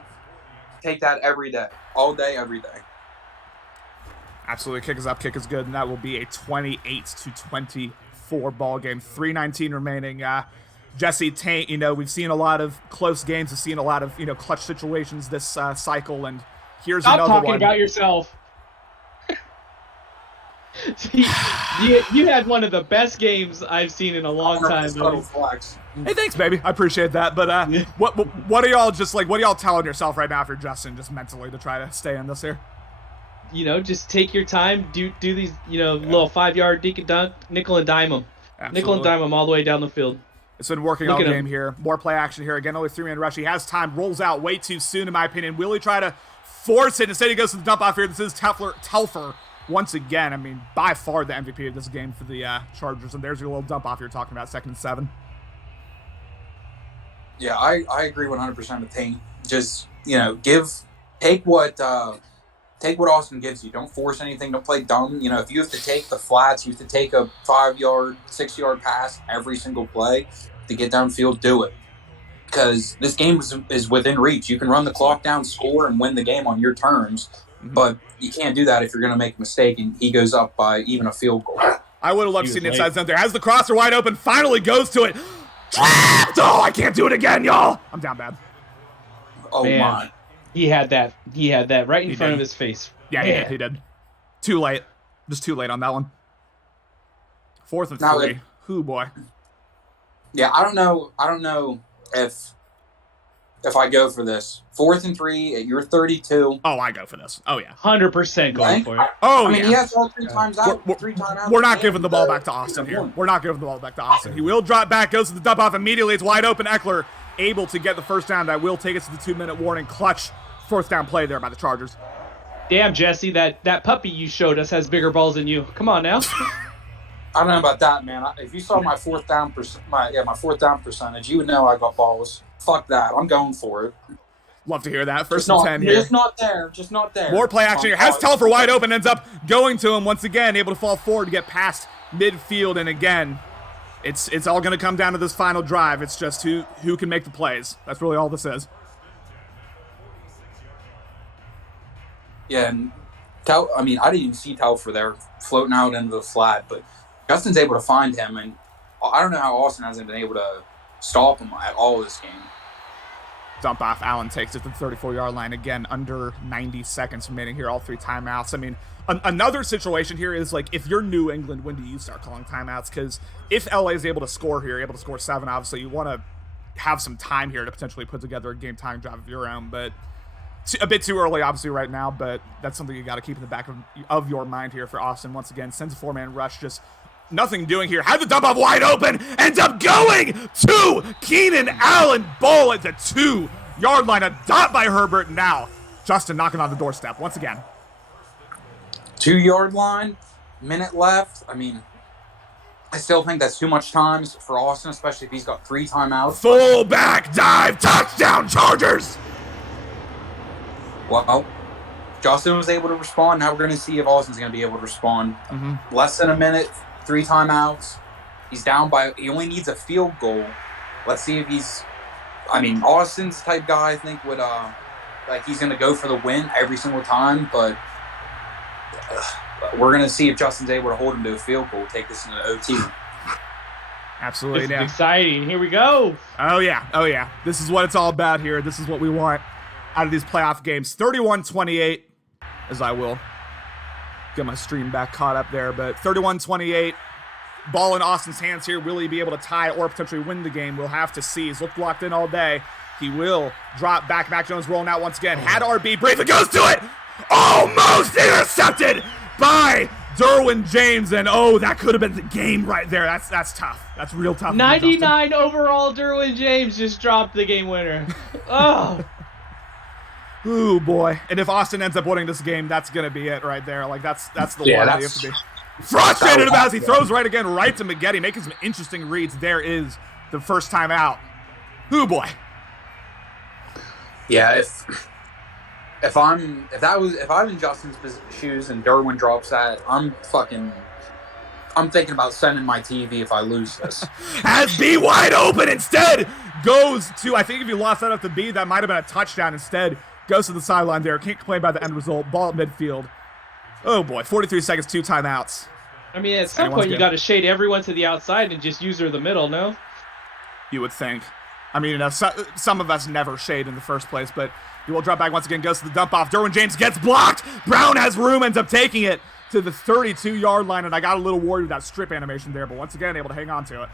take that every day, all day, every day. Absolutely, kick is up, kick is good, and that will be a 28-24 ball game. 3:19 remaining. Jesse, Taint, we've seen a lot of close games. We've seen a lot of, clutch situations this cycle, and here's another one. Stop talking about yourself. you had one of the best games I've seen in a long time. Hey, thanks, baby. I appreciate that. But what are y'all what are y'all telling yourself right now if you're Justin, just mentally to try to stay in this here? Just take your time. Do these, little 5-yard deke and dunk, nickel and dime them. Absolutely. Nickel and dime them all the way down the field. It's been working all game here. More play action here. Again, only 3-man rush. He has time. Rolls out way too soon, in my opinion. Will he try to force it? Instead, he goes to the dump off here. This is Telfer once again. By far the MVP of this game for the Chargers. And there's your little dump off you're talking about, 2nd and 7. Yeah, I agree 100% with Taint. Just, take what Austin gives you. Don't force anything. Don't play dumb. If you have to take the flats, you have to take a 5-yard, 6-yard pass every single play to get downfield, do it. Because this game is within reach. You can run the clock down, score, and win the game on your terms. Mm-hmm. But you can't do that if you're going to make a mistake and he goes up by even a field goal. I would have loved to see the inside zone there. As the crosser wide open, finally goes to it. Trapped! Oh, I can't do it again, y'all. I'm down bad. Oh, man. My. He had that right in front of his face. Yeah, he did. Too late. Just too late on that one. 4th and 3. Whoo, boy. Yeah, I don't know if if I go for this. 4th and 3 at your 32. Oh, I go for this. Oh, yeah. 100% going for it. Oh, I mean, yeah. he has all 3 times out. Three timeouts. We're not giving the ball back to Austin here. We're not giving the ball back to Austin. He will drop back, goes to the dump off immediately. It's wide open. Eckler able to get the first down. That will take us to the 2-minute warning. Clutch 4th down play there by the Chargers. Damn, Jesse, that puppy you showed us has bigger balls than you. Come on now. I don't know about that, man. If you saw my 4th down my 4th down percentage, you would know I got balls. Fuck that. I'm going for it. Love to hear that. First and 10 here. Just not there. Just not there. More play action here. Has Telfer wide open. Ends up going to him once again. Able to fall forward to get past midfield. And again, it's all going to come down to this final drive. It's just who can make the plays. That's really all this is. Yeah, and I didn't even see Telfer there floating out into the flat, but Justin's able to find him, and I don't know how Austin hasn't been able to stop him at all this game. Dump off. Allen takes it to the 34-yard line. Again, under 90 seconds remaining here. All 3 timeouts. I mean, another situation here is, like, if you're New England, when do you start calling timeouts? Because if LA is able to score here, able to score 7, obviously you want to have some time here to potentially put together a game-time drive of your own, but a bit too early, obviously, right now, but that's something you got to keep in the back of your mind here for Austin. Once again, sends a 4-man rush, just nothing doing here. Had the dump off wide open, ends up going to Keenan Allen. Ball at the 2-yard line, a dot by Herbert. Now, Justin knocking on the doorstep once again. 2-yard line, minute left. I mean, I still think that's too much time for Austin, especially if he's got 3 timeouts. Full back dive, touchdown Chargers! Well, Justin was able to respond. Now we're going to see if Austin's going to be able to respond. Less than a minute, 3 timeouts. He's down by. He only needs a field goal. Let's see if he's. I mean, Austin's the type guy I think would he's going to go for the win every single time. But we're going to see if Justin's able to hold him to a field goal, take this into OT. Absolutely, This is exciting. Here we go. Oh yeah. This is what it's all about here. This is what we want out of these playoff games. 31-28, as I will get my stream back caught up there, but 31-28. Ball in Austin's hands here. Will he be able to tie or potentially win the game? We'll have to see. He's looked locked in all day. He will drop back. Mac Jones rolling out once again. Had RB. Brave goes to it. Almost intercepted by Derwin James. And that could have been the game right there. That's tough. That's real tough. 99 overall Derwin James just dropped the game winner. Oh. Ooh, boy. And if Austin ends up winning this game, that's going to be it right there. Like, that's the one that you have to be frustrated about as he throws right to Maggette, making some interesting reads. There is the first time out. Ooh, boy. Yeah, if I'm in Justin's shoes and Derwin drops that, I'm thinking about sending my TV if I lose this. Has B wide open, instead goes to, I think if you lost that up to B, that might have been a touchdown. Instead, goes to the sideline there. Can't complain about the end result. Ball at midfield. Oh boy, 43 seconds, 2 timeouts. I mean, at some point you got to shade everyone to the outside and just use her the middle, no? You would think. I mean, some of us never shade in the first place, but he will drop back once again, goes to the dump off. Derwin James gets blocked. Brown has room, ends up taking it to the 32-yard line, and I got a little worried with that strip animation there, but once again, able to hang on to it.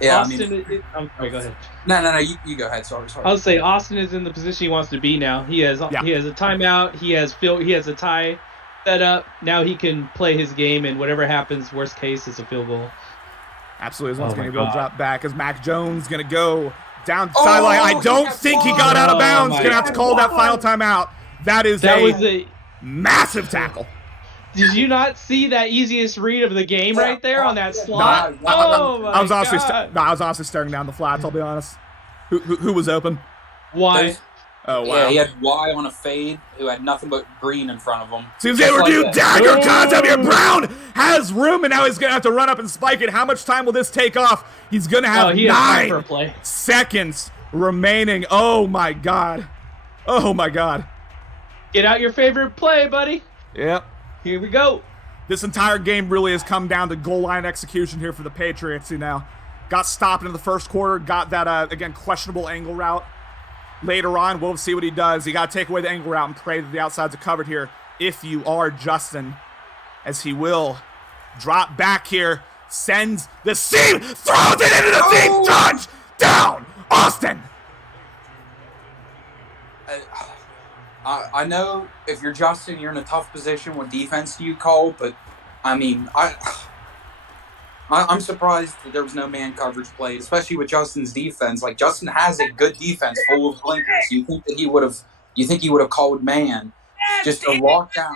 Yeah, Austin, I'm sorry, go ahead. No, you go ahead. Sorry. I'll say Austin is in the position he wants to be now. He has a timeout. He has a tie set up. Now he can play his game, and whatever happens, worst case is a field goal. Absolutely, is once going to go drop back as Mac Jones going to go down the sideline. I don't think he got out of bounds. Going to have to call that final timeout. That was a massive tackle. Did you not see that easiest read of the game right there on that slot? I was honestly staring down the flats, I'll be honest. Who was open? Why? Oh, wow. Yeah, he had Y on a fade who had nothing but green in front of him. So he was able to do dagger concept here. Brown has room, and now he's going to have to run up and spike it. How much time will this take off? He's going to have 9 seconds remaining. Oh, my God. Oh, my God. Get out your favorite play, buddy. Yep. Here we go. This entire game really has come down to goal line execution here for the Patriots. Got stopped in the first quarter, got that, again, questionable angle route. Later on, we'll see what he does. You got to take away the angle route and pray that the outsides are covered here if you are Justin, as he will drop back here, sends the seam, throws it into the deep touch. down, Austin. I know if you're Justin, you're in a tough position. What defense do you call? But I mean, I'm surprised that there was no man coverage played, especially with Justin's defense. Like Justin has a good defense full of blinkers. You think that he would have? You think he would have called man just to lock down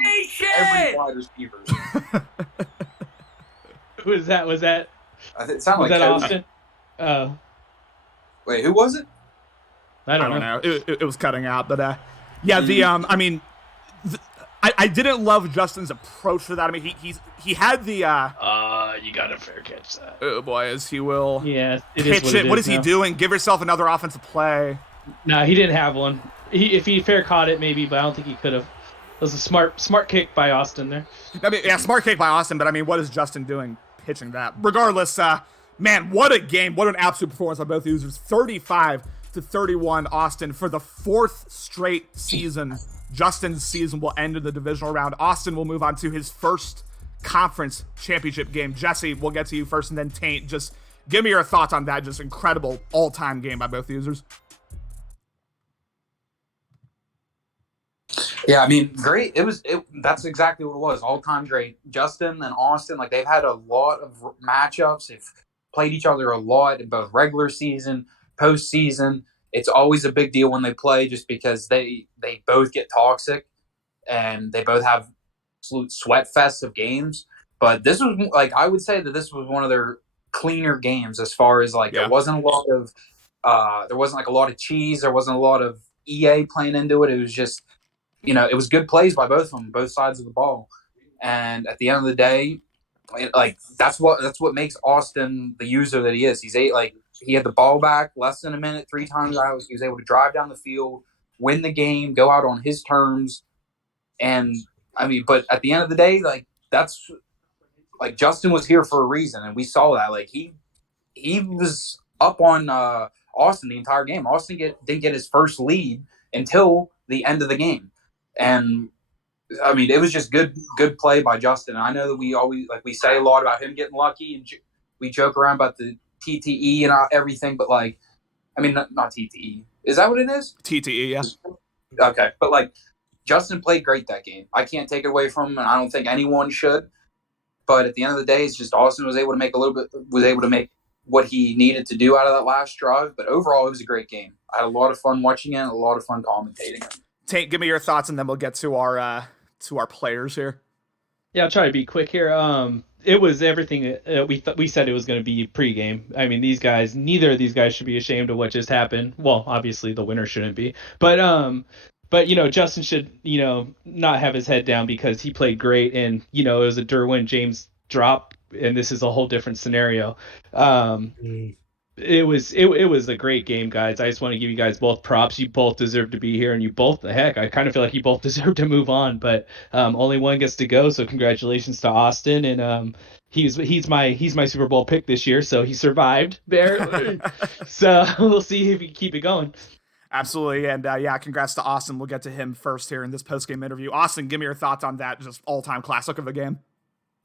every wide receiver? Who was that? It sounded Was like that Cody. Austin? Wait, who was it? I don't know. It was cutting out, but yeah. I mean, I didn't love Justin's approach to that. I mean, he had the You got a fair catch that. oh boy, as he will. Yeah, it pitch is it. What is now. he doing? Give yourself another offensive play. No, he didn't have one. If he fair caught it, maybe, but I don't think he could have. It was a smart kick by Austin there. I mean, yeah, smart kick by Austin, but I mean, what is Justin doing pitching that? Regardless, man, what a game. What an absolute performance by both users. 35-31, Austin, for the fourth straight season. Justin's season will end in the divisional round. Austin will move on to his first conference championship game. Jesse, we'll get to you first, and then Taint. Just give me your thoughts on that just incredible all-time game by both users. Yeah, I mean, great. That's exactly what it was. All-time great. Justin and Austin, like they've had a lot of matchups. They've played each other a lot in both regular season, postseason. It's always a big deal when they play, just because they both get toxic and they both have absolute sweat fests of games. But this was like, I would say that this was one of their cleaner games, as far as like there wasn't a lot of cheese, there wasn't a lot of EA playing into it. It was just, it was good plays by both of them, both sides of the ball. And at the end of the day, that's what makes Austin the user that he is. He had the ball back less than a minute, 3 times out. He was able to drive down the field, win the game, go out on his terms. And I mean, but at the end of the day, that's Justin was here for a reason, and we saw that. Like he was up on Austin the entire game. Austin didn't get his first lead until the end of the game. And I mean, it was just good play by Justin. And I know that we always we say a lot about him getting lucky, and we joke around about the TTE and everything, but I mean, not TTE. Is that what it is? TTE, yeah. Okay, but Justin played great that game. I can't take it away from him, and I don't think anyone should. But at the end of the day, it's just Austin was able to make what he needed to do out of that last drive. But overall, it was a great game. I had a lot of fun watching it, and a lot of fun commentating it. Taint, give me your thoughts, and then we'll get to our players here. Yeah, I'll try to be quick here. It was everything we said it was going to be pregame. I mean, neither of these guys should be ashamed of what just happened. Well, obviously the winner shouldn't be, but Justin should not have his head down, because he played great, and it was a Derwin James drop, and this is a whole different scenario. It was a great game, guys. I just want to give you guys both props. You both deserve to be here, and I kind of feel like you both deserve to move on, but only one gets to go. So congratulations to Austin, and he's my Super Bowl pick this year, so he survived barely. So we'll see if he can keep it going. Absolutely, and congrats to Austin. We'll get to him first here in this post-game interview. Austin, give me your thoughts on that just all-time classic of a game.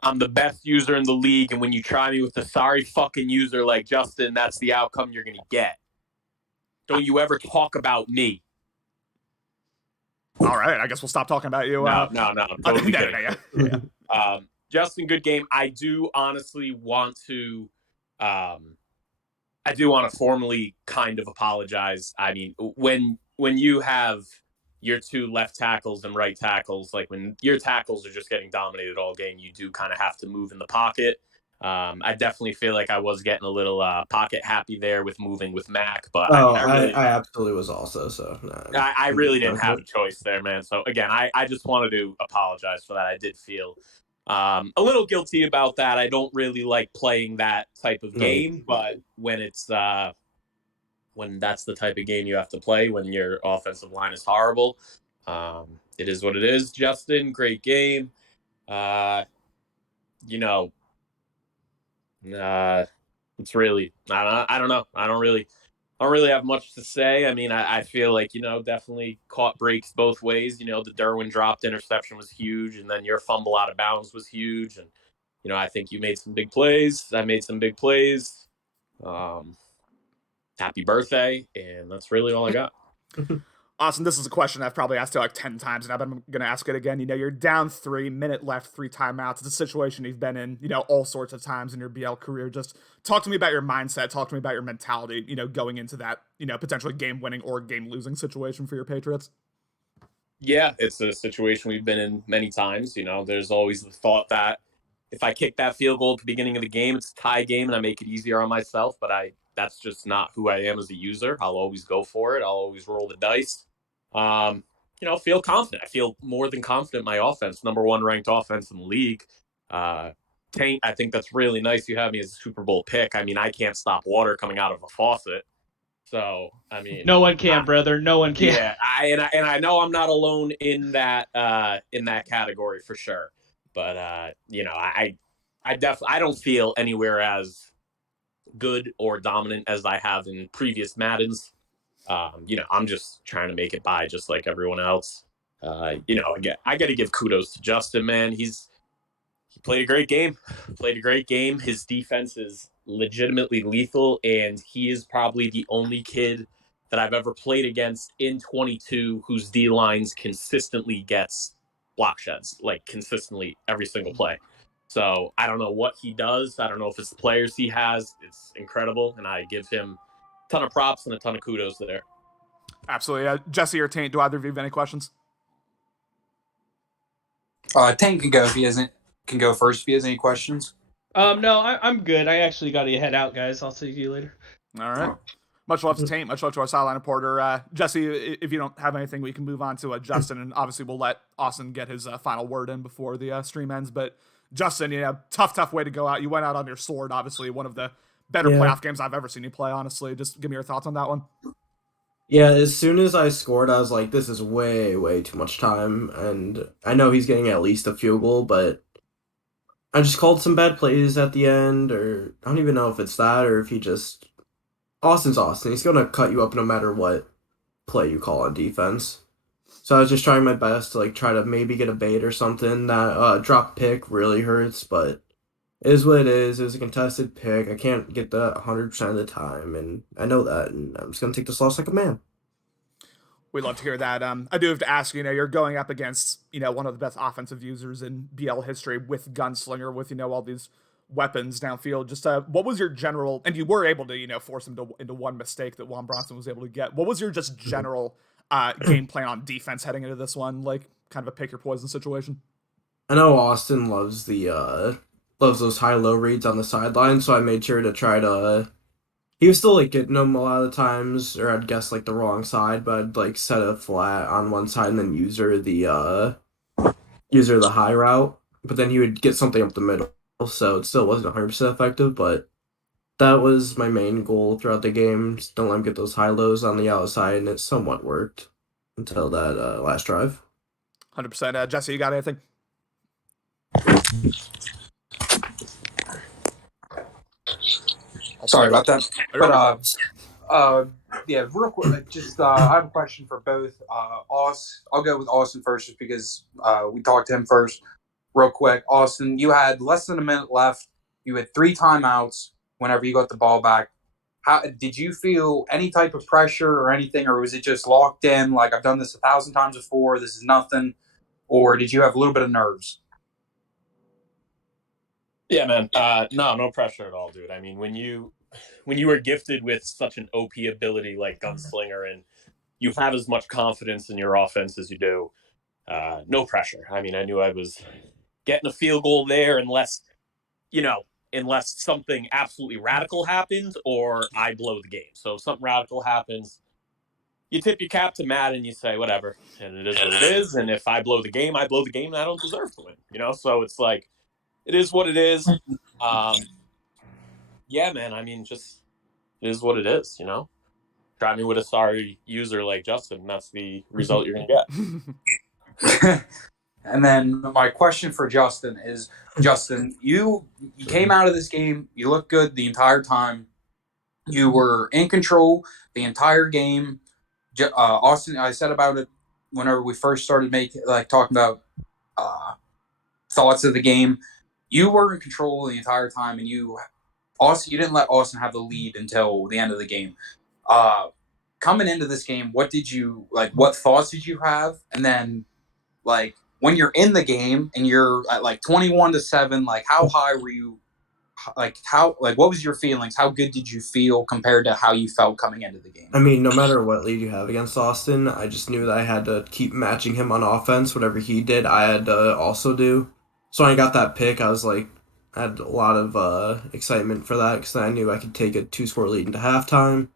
I'm the best user in the league, and when you try me with a sorry fucking user like Justin, that's the outcome you're going to get. Don't you ever talk about me. All right, I guess we'll stop talking about you. No. Totally Yeah. Justin, good game. I do honestly want to formally kind of apologize. I mean, when you have your 2 left tackles and right tackles, when your tackles are just getting dominated all game, you do kind of have to move in the pocket. I definitely feel like I was getting a little pocket happy there with moving with Mac, but I absolutely was also. So I really didn't have a choice there, man. So again, I just wanted to apologize for that. I did feel a little guilty about that. I don't really like playing that type of game, but when it's when that's the type of game you have to play, when your offensive line is horrible, it is what it is. Justin, great game. It's really, I don't know. I don't really have much to say. I mean, I feel like, definitely caught breaks both ways. The Derwin dropped interception was huge, and then your fumble out of bounds was huge. And, I think you made some big plays. I made some big plays. happy birthday, and that's really all I got. Austin, this is a question I've probably asked you like 10 times, and I'm going to ask it again. You're down 3, minute left, 3 timeouts. It's a situation you've been in, all sorts of times in your BL career. Just talk to me about your mindset. Talk to me about your mentality, going into that, potentially game-winning or game-losing situation for your Patriots. Yeah, it's a situation we've been in many times. There's always the thought that if I kick that field goal at the beginning of the game, it's a tie game and I make it easier on myself. But that's just not who I am as a user. I'll always go for it. I'll always roll the dice. Feel confident. I feel more than confident in my offense. Number 1 ranked offense in the league. Taint, I think that's really nice. You have me as a Super Bowl pick. I mean, I can't stop water coming out of a faucet. So, I mean, no one can, brother. No one can. Yeah, I know I'm not alone in that category for sure. But I don't feel anywhere as good or dominant as I have in previous Maddens. I'm just trying to make it by just like everyone else. Again, I got to give kudos to Justin, man. He played a great game. His defense is legitimately lethal, and he is probably the only kid that I've ever played against in 22 whose D lines consistently gets block sheds, like consistently every single play. So I don't know what he does. I don't know if it's the players he has. It's incredible, and I give him a ton of props and a ton of kudos there. Absolutely. Jesse or Taint, do either of you have any questions? Taint can go if he hasn't. Can go first if he has any questions. No, I'm good. I actually got to head out, guys. I'll see you later. All right. Much love to Taint. Much love to our sideline reporter. Jesse, if you don't have anything, we can move on to Justin, and obviously we'll let Austin get his final word in before the stream ends. But Justin, tough way to go out. You went out on your sword, obviously, one of the better playoff games I've ever seen you play, honestly. Just give me your thoughts on that one. Yeah, as soon as I scored, I was like, this is way, way too much time. And I know he's getting at least a field goal, but I just called some bad plays at the end, or I don't even know if it's that or if he just... Austin's Austin. He's going to cut you up no matter what play you call on defense. So I was just trying my best to try to maybe get a bait or something. That drop pick really hurts, but it is what it is. It was a contested pick. I can't get that 100% of the time, and I know that, and I'm just going to take this loss like a man. We'd love to hear that. I do have to ask, you're going up against, one of the best offensive users in BL history with Gunslinger, with, all these weapons downfield. Just what was your general, and you were able to, force him into one mistake that Juan Bronson was able to get. What was your just general game plan on defense heading into this one? Kind of a pick your poison situation? I know Austin loves those high-low reads on the sideline, so I made sure to try to... He was still getting them a lot of the times, or I'd guess the wrong side, but I'd set a flat on one side and then user the high route. But then he would get something up the middle, so it still wasn't 100% effective, but that was my main goal throughout the game. Just don't let him get those high-lows on the outside, and it somewhat worked until that last drive. 100%. Jesse, you got anything? Sorry about that. But yeah, real quick, just I have a question for both. I'll go with Austin first, just because we talked to him first. Real quick, Austin, you had less than a minute left. You had 3 timeouts whenever you got the ball back. How did you feel any type of pressure or anything, or was it just locked in? Like, I've done this 1,000 times before. This is nothing. Or did you have a little bit of nerves? Yeah, man. No pressure at all, dude. I mean, when you were gifted with such an OP ability like Gunslinger, and you have as much confidence in your offense as you do, no pressure. I mean, I knew I was getting a field goal there unless something absolutely radical happens or I blow the game. So if something radical happens, you tip your cap to Matt and you say, whatever. And it is what it is. And if I blow the game, I blow the game, and I don't deserve to win. So it's it is what it is. Yeah, man. I mean, just it is what it is, Try me with a sorry user like Justin, and that's the result you're going to get. And then my question for Justin is, Justin, you came out of this game, you looked good the entire time. You were in control the entire game. Austin, I said about it whenever we first started talking about thoughts of the game. You were in control the entire time, and you didn't let Austin have the lead until the end of the game. Coming into this game, what did you like? What thoughts did you have? And then, like, when you're in the game and you're at like 21-7, like, how high were you? Like, what was your feelings? How good did you feel compared to how you felt coming into the game? I mean, no matter what lead you have against Austin, I just knew that I had to keep matching him on offense. Whatever he did, I had to also do. So when I got that pick, I was like, I had a lot of excitement for that because I knew I could take a 2-score lead into halftime.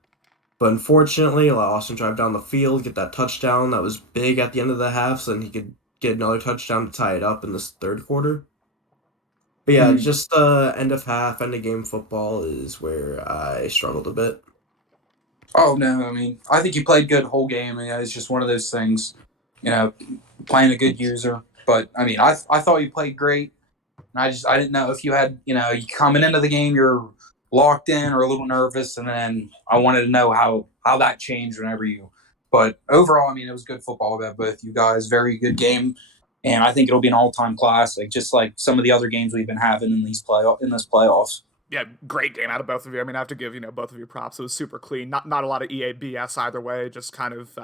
But unfortunately, I let Austin drive down the field, get that touchdown that was big at the end of the half, so then he could get another touchdown to tie it up in this third quarter. But yeah, just end of half, end of game football is where I struggled a bit. Oh no, I mean, I think you played good whole game. It's just one of those things, playing a good user. But I mean, I thought you played great. And I didn't know if you had, you coming into the game, you're locked in or a little nervous, and then I wanted to know how that changed whenever you. But overall, I mean, it was good football about both you guys. Very good game, and I think it'll be an all-time classic, just like some of the other games we've been having in this playoffs. Yeah, great game out of both of you. I mean, I have to give both of you props. It was super clean. Not a lot of EA BS either way. Just kind of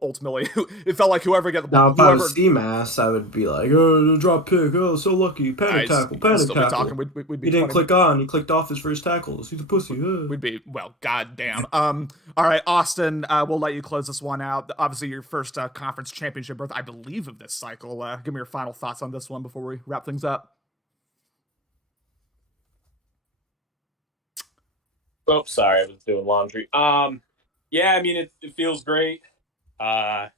ultimately, it felt like whoever get the ball. Now, if I was CMAS, I would be like, oh, drop pick, oh, so lucky, panic tackle. Talking, we'd be he didn't click on, he clicked off his first tackles. He's a pussy. We'd be, well, goddamn. All right, Austin, we'll let you close this one out. Obviously, your first conference championship berth, I believe, of this cycle. Give me your final thoughts on this one before we wrap things up. Oh, sorry, I was doing laundry. Yeah, I mean, it feels great. I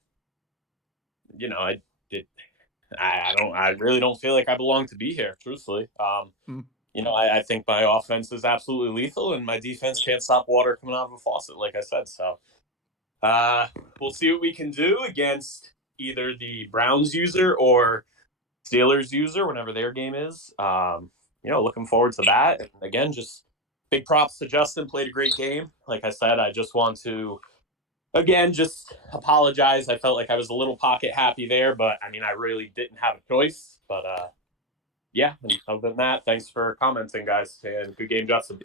really don't feel like I belong to be here, truthfully. I think my offense is absolutely lethal, and my defense can't stop water coming out of a faucet, like I said. So, we'll see what we can do against either the Browns user or Steelers user, whenever their game is. Looking forward to that. And again, just big props to Justin. Played a great game. Like I said, I just want to, again, just apologize. I felt like I was a little pocket happy there, but I mean, I really didn't have a choice. But yeah, and other than that, thanks for commenting, guys, and good game, Justin.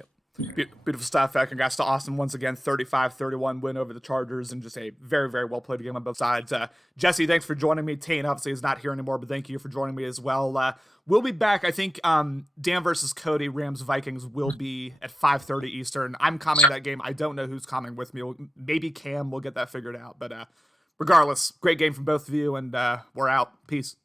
Beautiful stuff. Congrats to Austin once again, 35-31 win over the Chargers, and just a very, very well played game on both sides. Jesse, thanks for joining me. Taint obviously is not here anymore, but thank you for joining me as well. We'll be back. I think Dan versus Cody, Rams Vikings will be at 5:30 Eastern. I'm coming that game. I don't know who's coming with me. Maybe Cam. We'll get that figured out. But regardless, great game from both of you, and we're out. Peace.